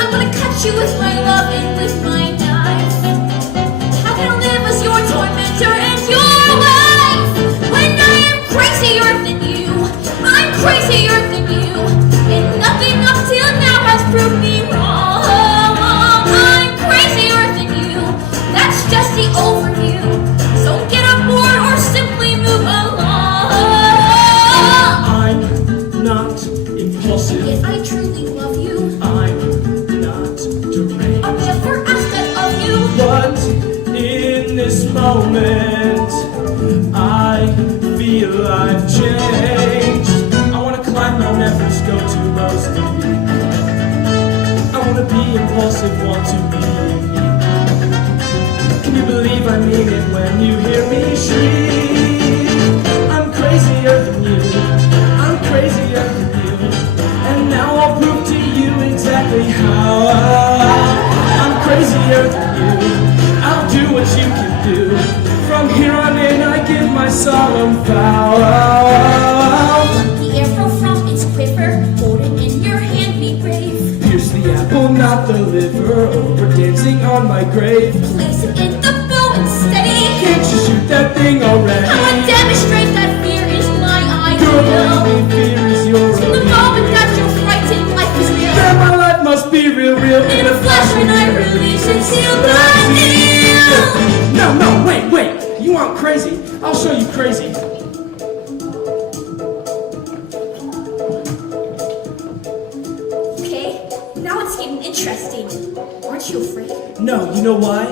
I'm gonna cut you with my love and with my knife. How can I live as your tormentor and your wife when I am crazier than you? I'm crazier than you, and nothing up till now has proved me wrong. I'm crazier than you. That's just the overview. So get on board or simply move along. I'm not impulsive. If I truly love you, I'm not deranged. I'll never ask that of you. But in this moment, I feel I've changed. I want to climb Mount Everest, go to Rosalie. I want to be impulsive, want to be unique. Can you believe I mean it when you hear me shriek? I'm crazier than you. I'm crazier than you. And now I'll prove to you exactly how. I'm crazier than you. I'll do what you can do. From here on in, I give my solemn vow. The arrow from its quiver, hold it in your hand, be brave. Pierce the apple, not the liver. Oh, we're dancing on my grave. Place it in the bow and steady. Can't you shoot that thing already? I want to demonstrate that fear is my Girl, ideal. only fear is your From the moment that you're frightened, life is real. Then my life must be real, real. In a flash when I release and seal the deal. No, wait. You aren't crazy. I'll show you crazy. Okay, now it's getting interesting. Aren't you afraid? No, you know why?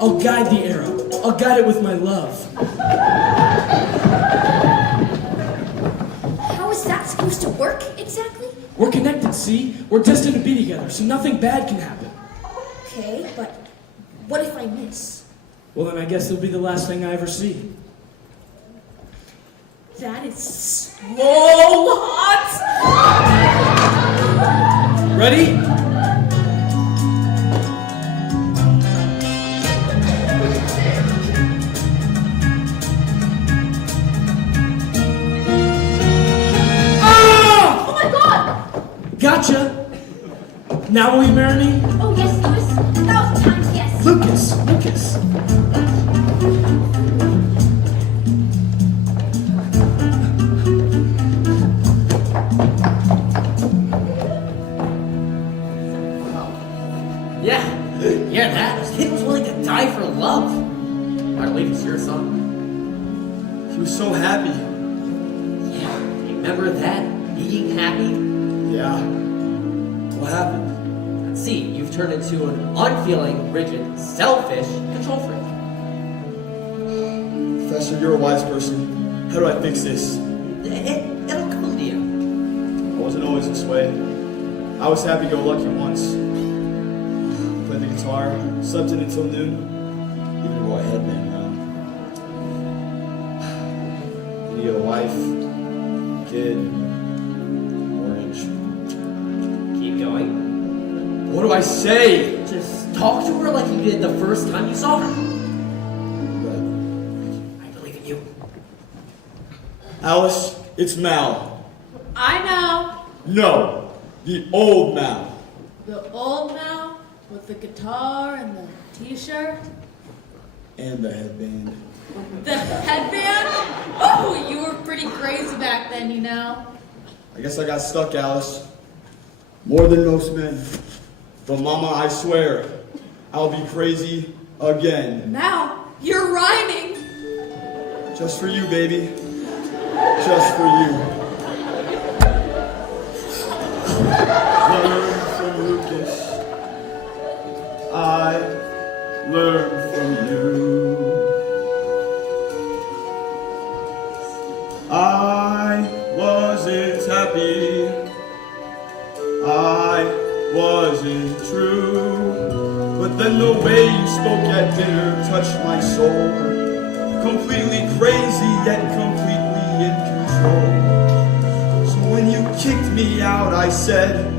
I'll guide the arrow. I'll guide it with my love. How is that supposed to work exactly? We're connected, see? We're destined to be together, so nothing bad can happen. Okay, but what if I miss? Well, then I guess it'll be the last thing I ever see. That is so hot! Ready? Oh my god! Gotcha! Now will you marry me? Oh yes, Louis. 1,000 times yes. Lucas! Yeah, that. This kid was willing to die for love. I believe it's your son. He was so happy. Yeah, remember that? Being happy? Yeah. What happened? See, you've turned into an unfeeling, rigid, selfish control freak. Professor, you're a wise person. How do I fix this? It'll come to you. I wasn't always this way. I was happy-go-lucky once. Played the guitar, slept in until noon, even life, kid, orange. Keep going. What do I say? Just talk to her like you did the first time you saw her. But, I believe in you. Alice, it's Mal. I know. No, the old Mal. The old Mel with the guitar and the t-shirt. And the headband. The headband? Oh, you were pretty crazy back then, you know. I guess I got stuck, Alice. More than most men. But Mama, I swear, I'll be crazy again. Now, you're rhyming. Just for you, baby. Just for you. Learn from Lucas. I learn from you. I wasn't happy. I wasn't true. But then the way you spoke at dinner touched my soul. Completely crazy yet completely in control. So when you kicked me out, I said,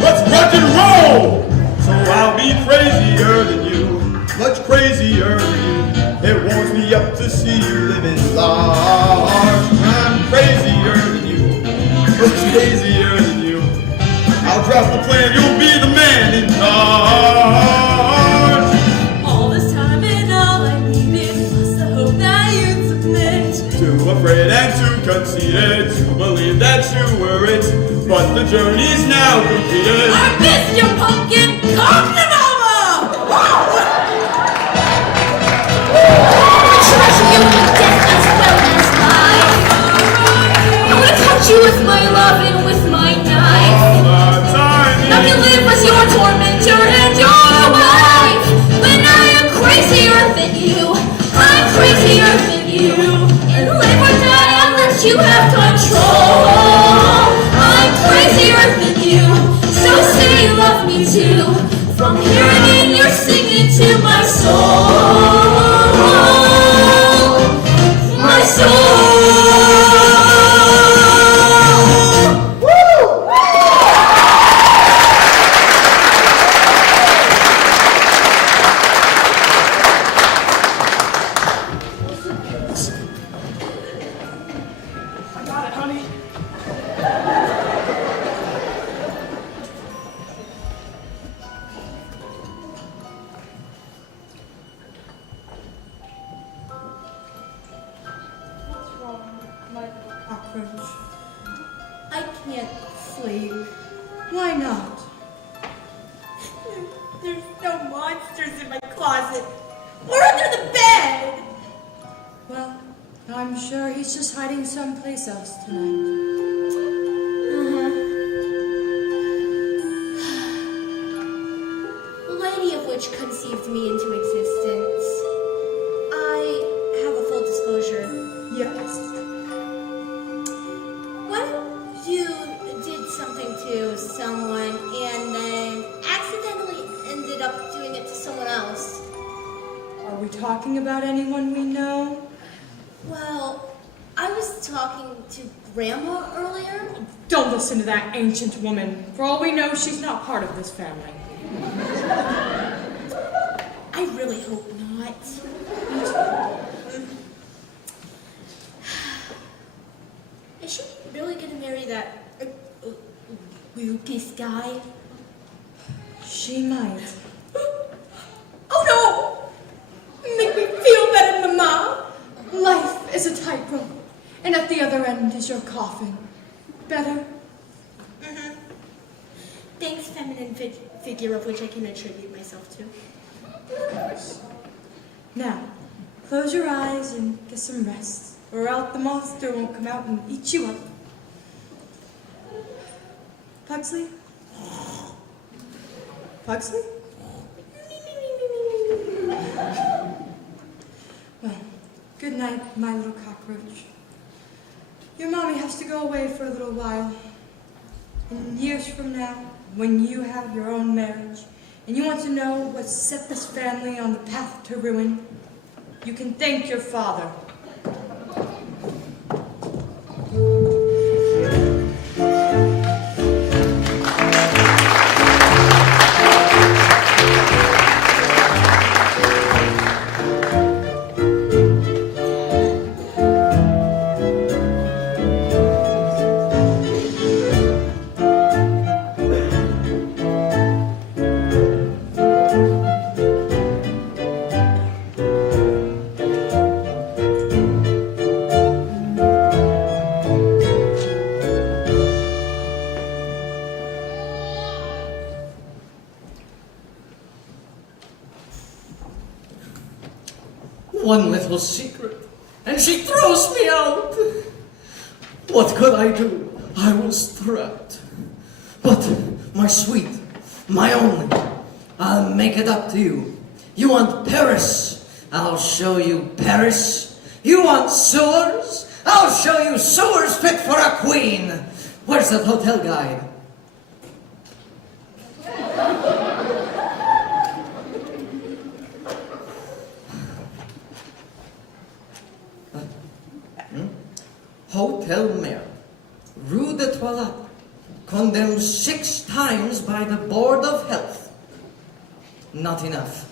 let's rock and roll! So I'll be crazier than you, much crazier than you. It warms me up to see you living large. I'm crazier than you, much crazier than you. I'll draft the plan, you'll be the man in charge. All this time and all I needed was the hope that you'd submit. Too afraid and too conceited to believe that you were it. But the journey's now completed. I missed your pumpkin! Come to mama! I treasure you with death as well as life. I wanna touch you with my love and with my knife. Let me live as your tormentor and your wife. When I am crazier than you, I'm crazier than you. And live or die, I'll let you have control. I'm crazier than you, so say you love me too. From hearing in your singing to my soul, my soul. I got it, honey. What's wrong, my little cockroach? I can't sleep. Why not? There's no monsters in my closet or under the bed. Well, I'm sure he's just hiding someplace else tonight. The lady of which conceived me into existence. I have a full disclosure. Yes. What if you did something to someone and then accidentally ended up doing it to someone else? Are we talking about anyone we know? Well, I was talking to Grandma earlier. Don't listen to that ancient woman. For all we know, she's not part of this family. I really hope not. Is she really gonna marry that Lucas guy? She might. Oh no! Make me feel better, Mama. Life is a tightrope, and at the other end is your coffin. Better? Thanks, feminine figure of which I can attribute myself to. Now, close your eyes and get some rest, or else the monster won't come out and eat you up. Pugsley? Pugsley? Well, good night, my little cockroach. Your mommy has to go away for a little while. And years from now, when you have your own marriage, and you want to know what set this family on the path to ruin, You can thank your father. One little secret, and she throws me out. What could I do? I was trapped. But, my sweet, my only, I'll make it up to you. You want Paris? I'll show you Paris. You want sewers? I'll show you sewers fit for a queen. Where's that hotel guide? Hotel Mayor, Rue de Toilette, condemned 6 times by the Board of Health. Not enough.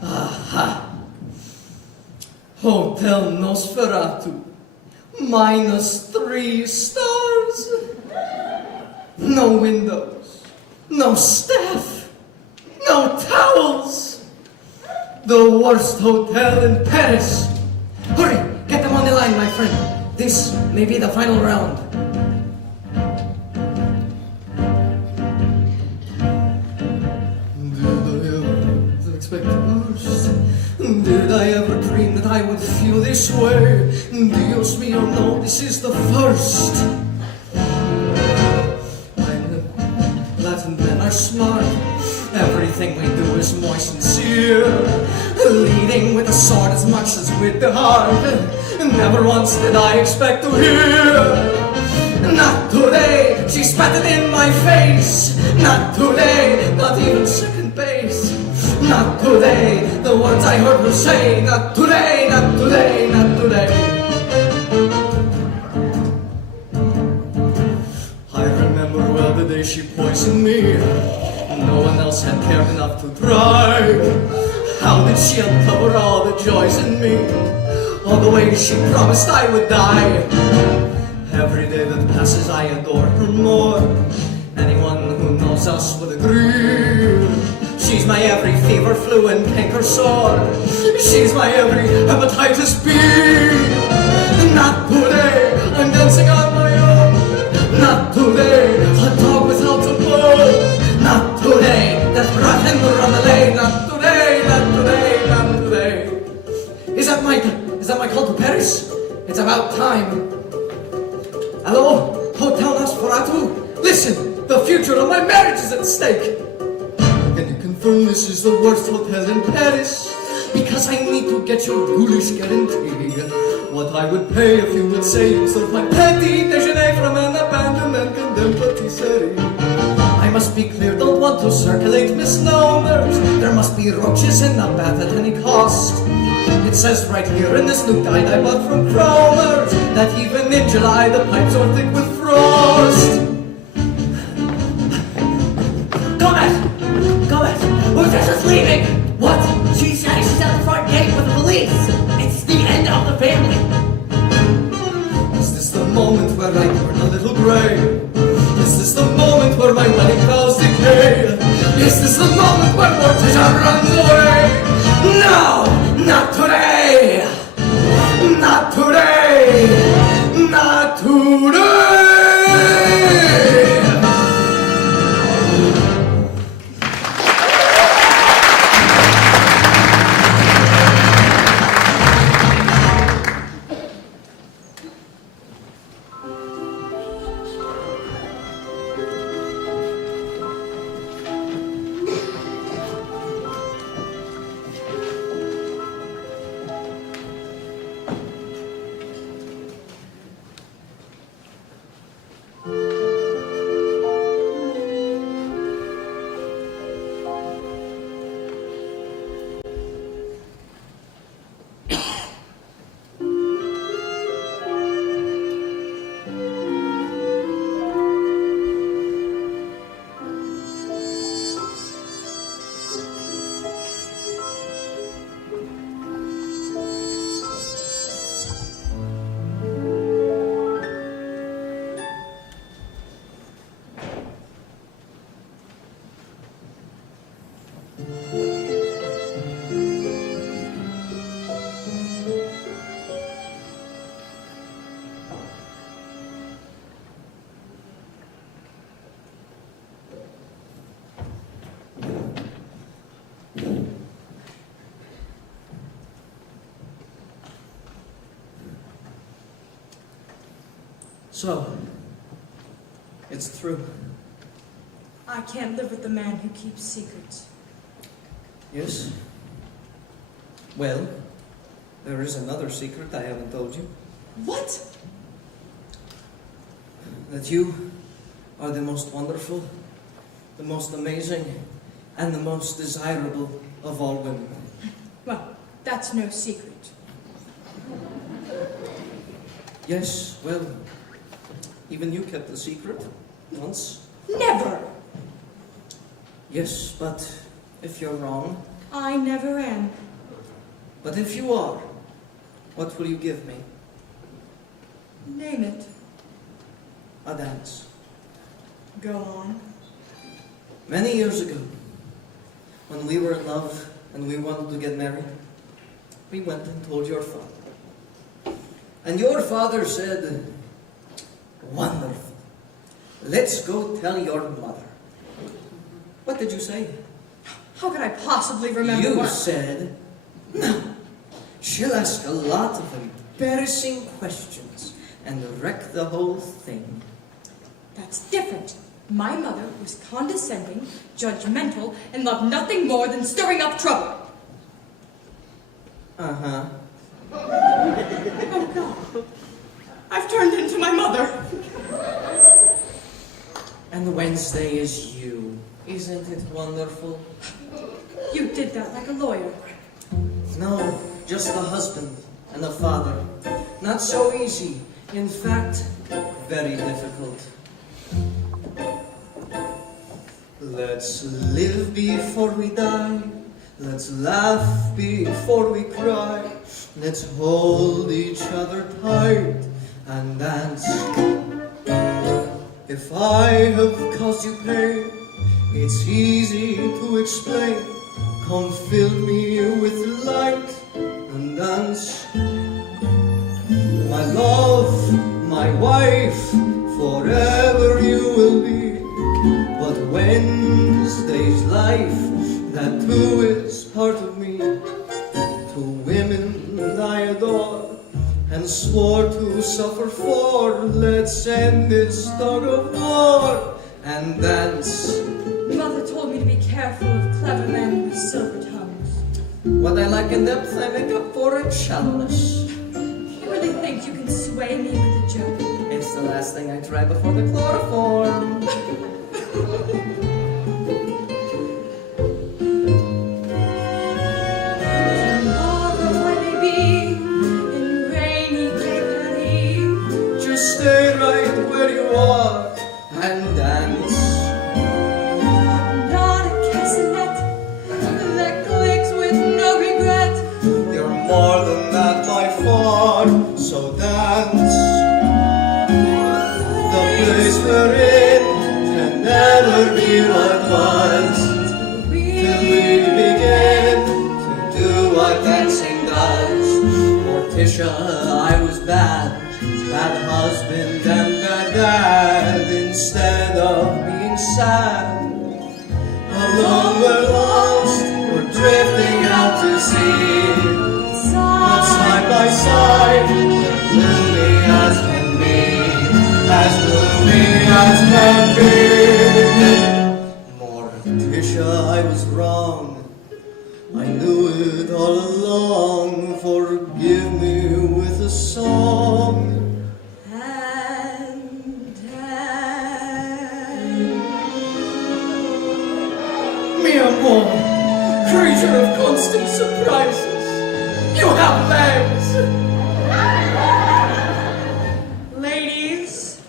Aha! Hotel Nosferatu, -3 stars. No windows, no staff, no towels. The worst hotel in Paris. Hurry, get them on the line, my friend. This may be the final round. Did I ever dream that I would feel this way? Dios mío, no, this is the first. Latin men are smart. Everything we do is more sincere. Leading with the sword as much as with the heart. Never once did I expect to hear. Not today, she spat it in my face. Not today, not even second base. Not today, the words I heard her say. Not today, not today, not today. I remember well the day she poisoned me. No one else had cared enough to try. How did she uncover all the joys in me? All the ways she promised I would die. Every day that passes I adore her more. Anyone who knows us would agree. She's my every fever, flu, and canker sore. She's my every hepatitis B. Not today, I'm dancing on my own. Not today, a dog without a bone. Not today, that rotten run away. Not today, not today, not today. Is that my call to Paris? It's about time. Hello, Hotel Nosferatu? Listen, the future of my marriage is at stake. Can you confirm this is the worst hotel in Paris? Because I need to get your ghoulish guarantee. What I would pay if you would say you serve my petit déjeuner from an abandoned and condemned patisserie. I must be clear, don't want to circulate misnomers. There must be roaches in the bath at any cost. It says right here in this new guide I bought from Kromer's that even in July the pipes are thick with frost. Gomez, we're just leaving. What? She said she's at the front gate with the police. It's the end of the family. Is this the moment where I turn a little gray? Is this the moment where my wedding vows decay? Is this the moment where Morticia runs away? No! Not today! Not today! Not today! So, it's true. I can't live with a man who keeps secrets. Yes? Well, there is another secret I haven't told you. What? That you are the most wonderful, the most amazing, and the most desirable of all women. Well, that's no secret. Yes, well, even you kept the secret once. Never! Yes, but if you're wrong, I never am. but if you are, what will you give me? Name it. A dance. Go on. Many years ago, when we were in love and we wanted to get married, we went and told your father. And your father said, "Wonderful. Let's go tell your mother." What did you say? How could I possibly remember You what? said, "No. She'll ask a lot of embarrassing questions and wreck the whole thing." That's different. My mother was condescending, judgmental, and loved nothing more than stirring up trouble. Uh-huh. Oh, God. I've turned into my mother. And Wednesday is you. Isn't it wonderful? You did that like a lawyer. No, just a husband and a father. Not so easy. In fact, very difficult. Let's live before we die. Let's laugh before we cry. Let's hold each other tight and dance. If I have caused you pain, it's easy to explain. Come fill me with light and dance. My love, my wife, forever you will be. But Wednesday's life, that too is part of me. Two women I adore and swore to suffer for. Let's end this tug of war and dance. Mother told me to be careful of clever men with silver tongues. What I lack in depth, I make up for in shallowness. You really think you can sway me with a joke? It's the last thing I try before the chloroform. Tomorrow I may be in rainy Cape Valley. Just stay right where you are and dance. I'm not a cassonette that clicks with no regret. You're more than that by far, so dance. The place we're in can never be what was. Till we begin to do what dancing does. Morticia, I was bad husband and bad dad. Instead of being sad, alone we're lost, we're drifting out to sea. But side by side, we're gloomy as can be, as gloomy as can be. Morticia, I was wrong. I knew it all along. Forgive me with a song. Mi amor, creature of constant surprises, you have legs. Ladies,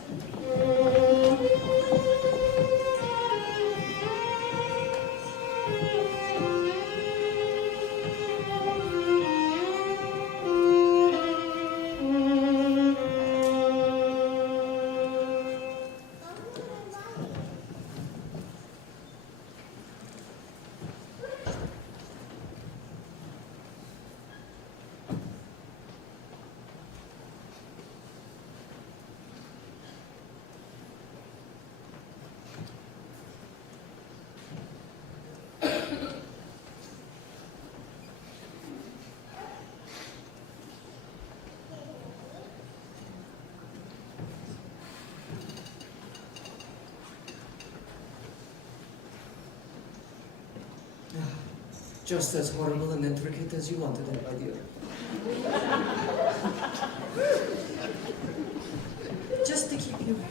Just as horrible and intricate as you wanted it, my dear. Just to keep you ready.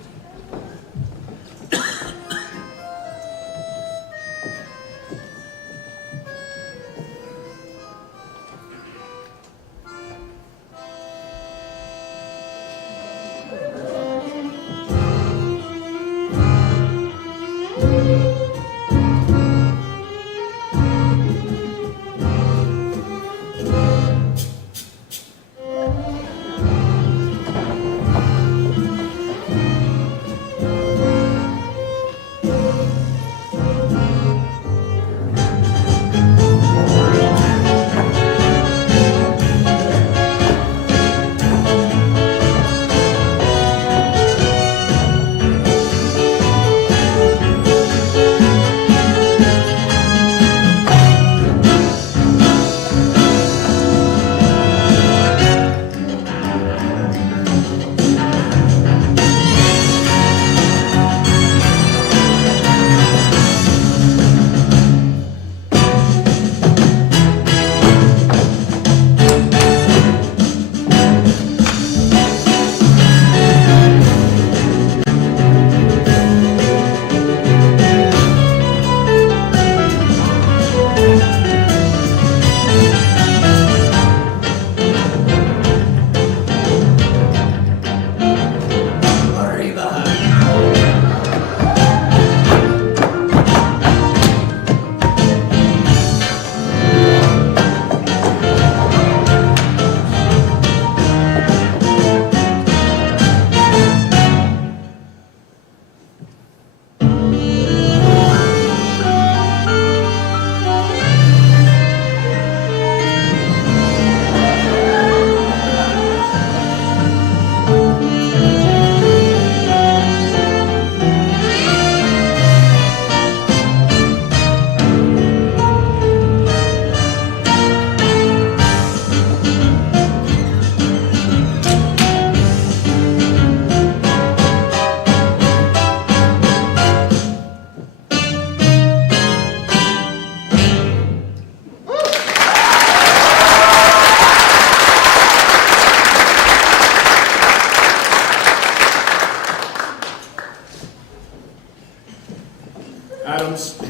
Adams,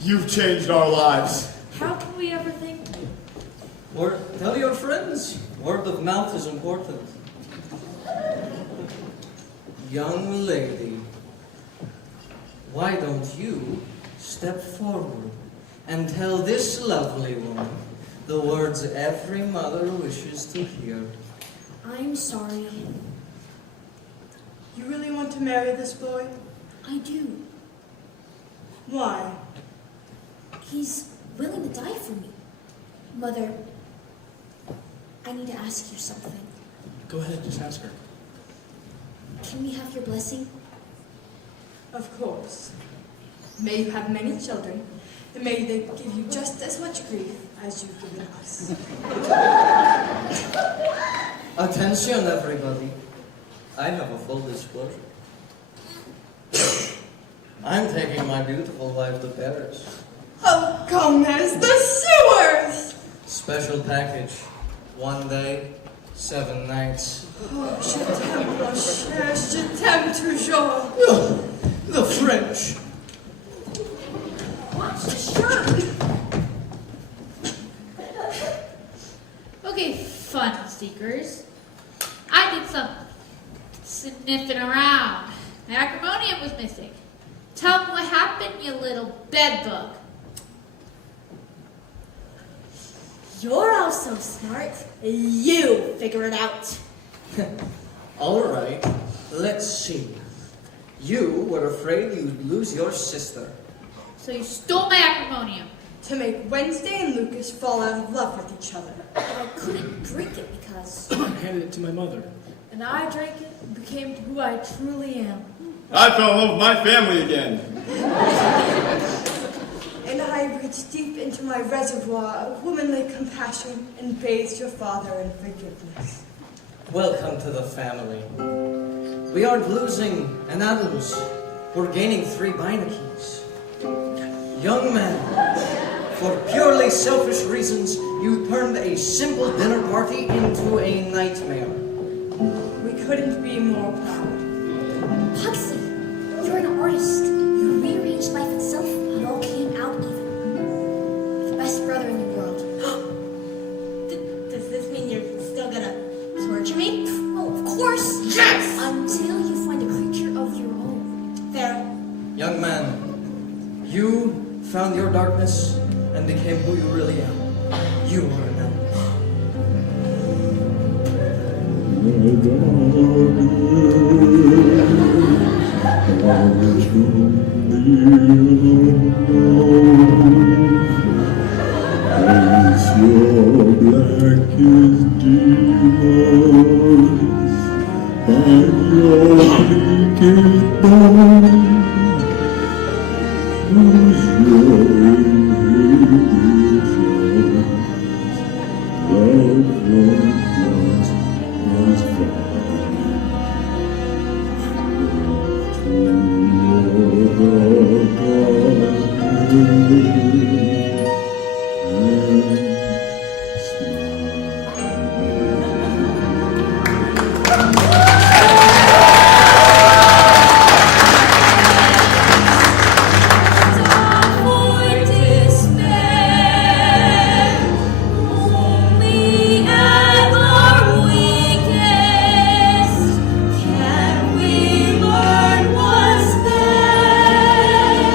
you've changed our lives. How can we ever think? Or tell your friends. Word of mouth is important. Young lady, why don't you step forward and tell this lovely woman the words every mother wishes to hear? I'm sorry. You really want to marry this boy? I do. Why? He's willing to die for me. Mother, I need to ask you something. Go ahead, just ask her. Can we have your blessing? Of course. May you have many children, and may they give you just as much grief as you've given us. Attention, everybody. I have a full disclosure. I'm taking my beautiful wife to Paris. Oh, Gomez, the sewers! Special package. 1 day, 7 nights. Oh, je t'aime, mon cher, je t'aime toujours. Oh, the French. Watch the shirt! Okay, fun seekers. I did some sniffing around. My acrimonium was missing. Tell me what happened, you little bedbug. You're all so smart. You figure it out. All right, let's see. You were afraid you'd lose your sister. So you stole my acrimonium. To make Wednesday and Lucas fall out of love with each other. I couldn't drink it because... I handed it to my mother. And I drank it and became who I truly am. I fell in love with my family again. And I reached deep into my reservoir of womanly compassion and bathed your father in forgiveness. Welcome to the family. We aren't losing an Adams. We're gaining 3 Beinecke's. Young men, For purely selfish reasons, you turned a simple dinner party into a nightmare. We couldn't be more proud. Huxley, you're an artist. You rearranged life itself. It all came out even. The best brother in the world. Does this mean you're still gonna torture me? Oh, of course. Yes! Until you find a creature of your own. Fair. Young man, you found your darkness and became who you really are. You are an animal. As your blackest demons and your naked bones, as your inhibitions, love once was fine. Only at our weakest can we learn what's there.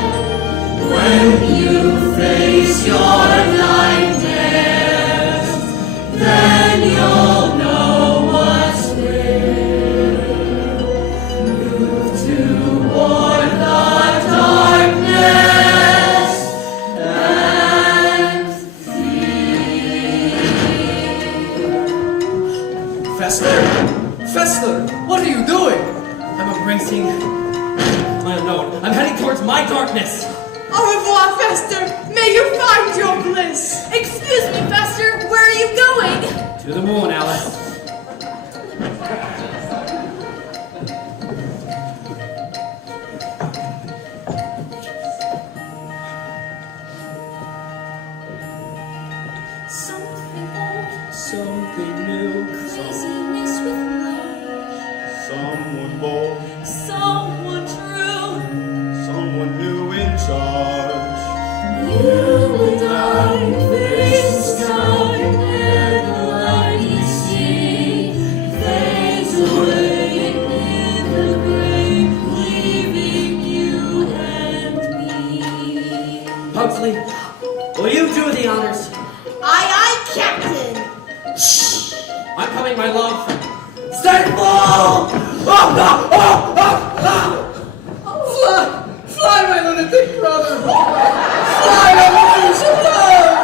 When you face your nightmares, then you'll know what's there. Move toward the darkness and Fester! Fester! What are you doing? I'm embracing my unknown. I'm heading towards my darkness. Au revoir, Fester. May you find your bliss. Excuse me, Fester, where are you going? To the moon, Alice. something old, Something new, craziness with love, someone bold, someone true. someone new in charge. You and I face the sky, and the light you see fades away in the gray, leaving you and me. Huxley, will you do the honors? Aye, Captain. I'm coming, my love. Stay full! Fly! Fly, my lunatic brother! Fly, my wings of love!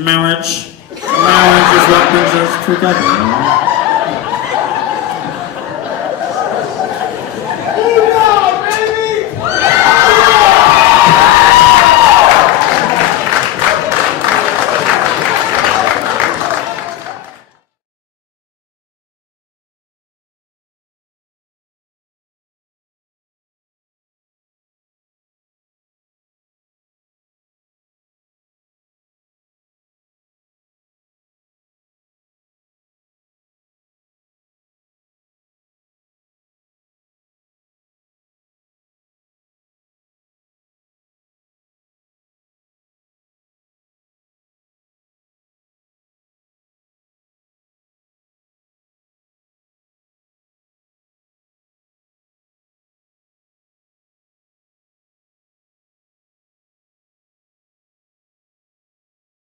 Marriage is what brings us together.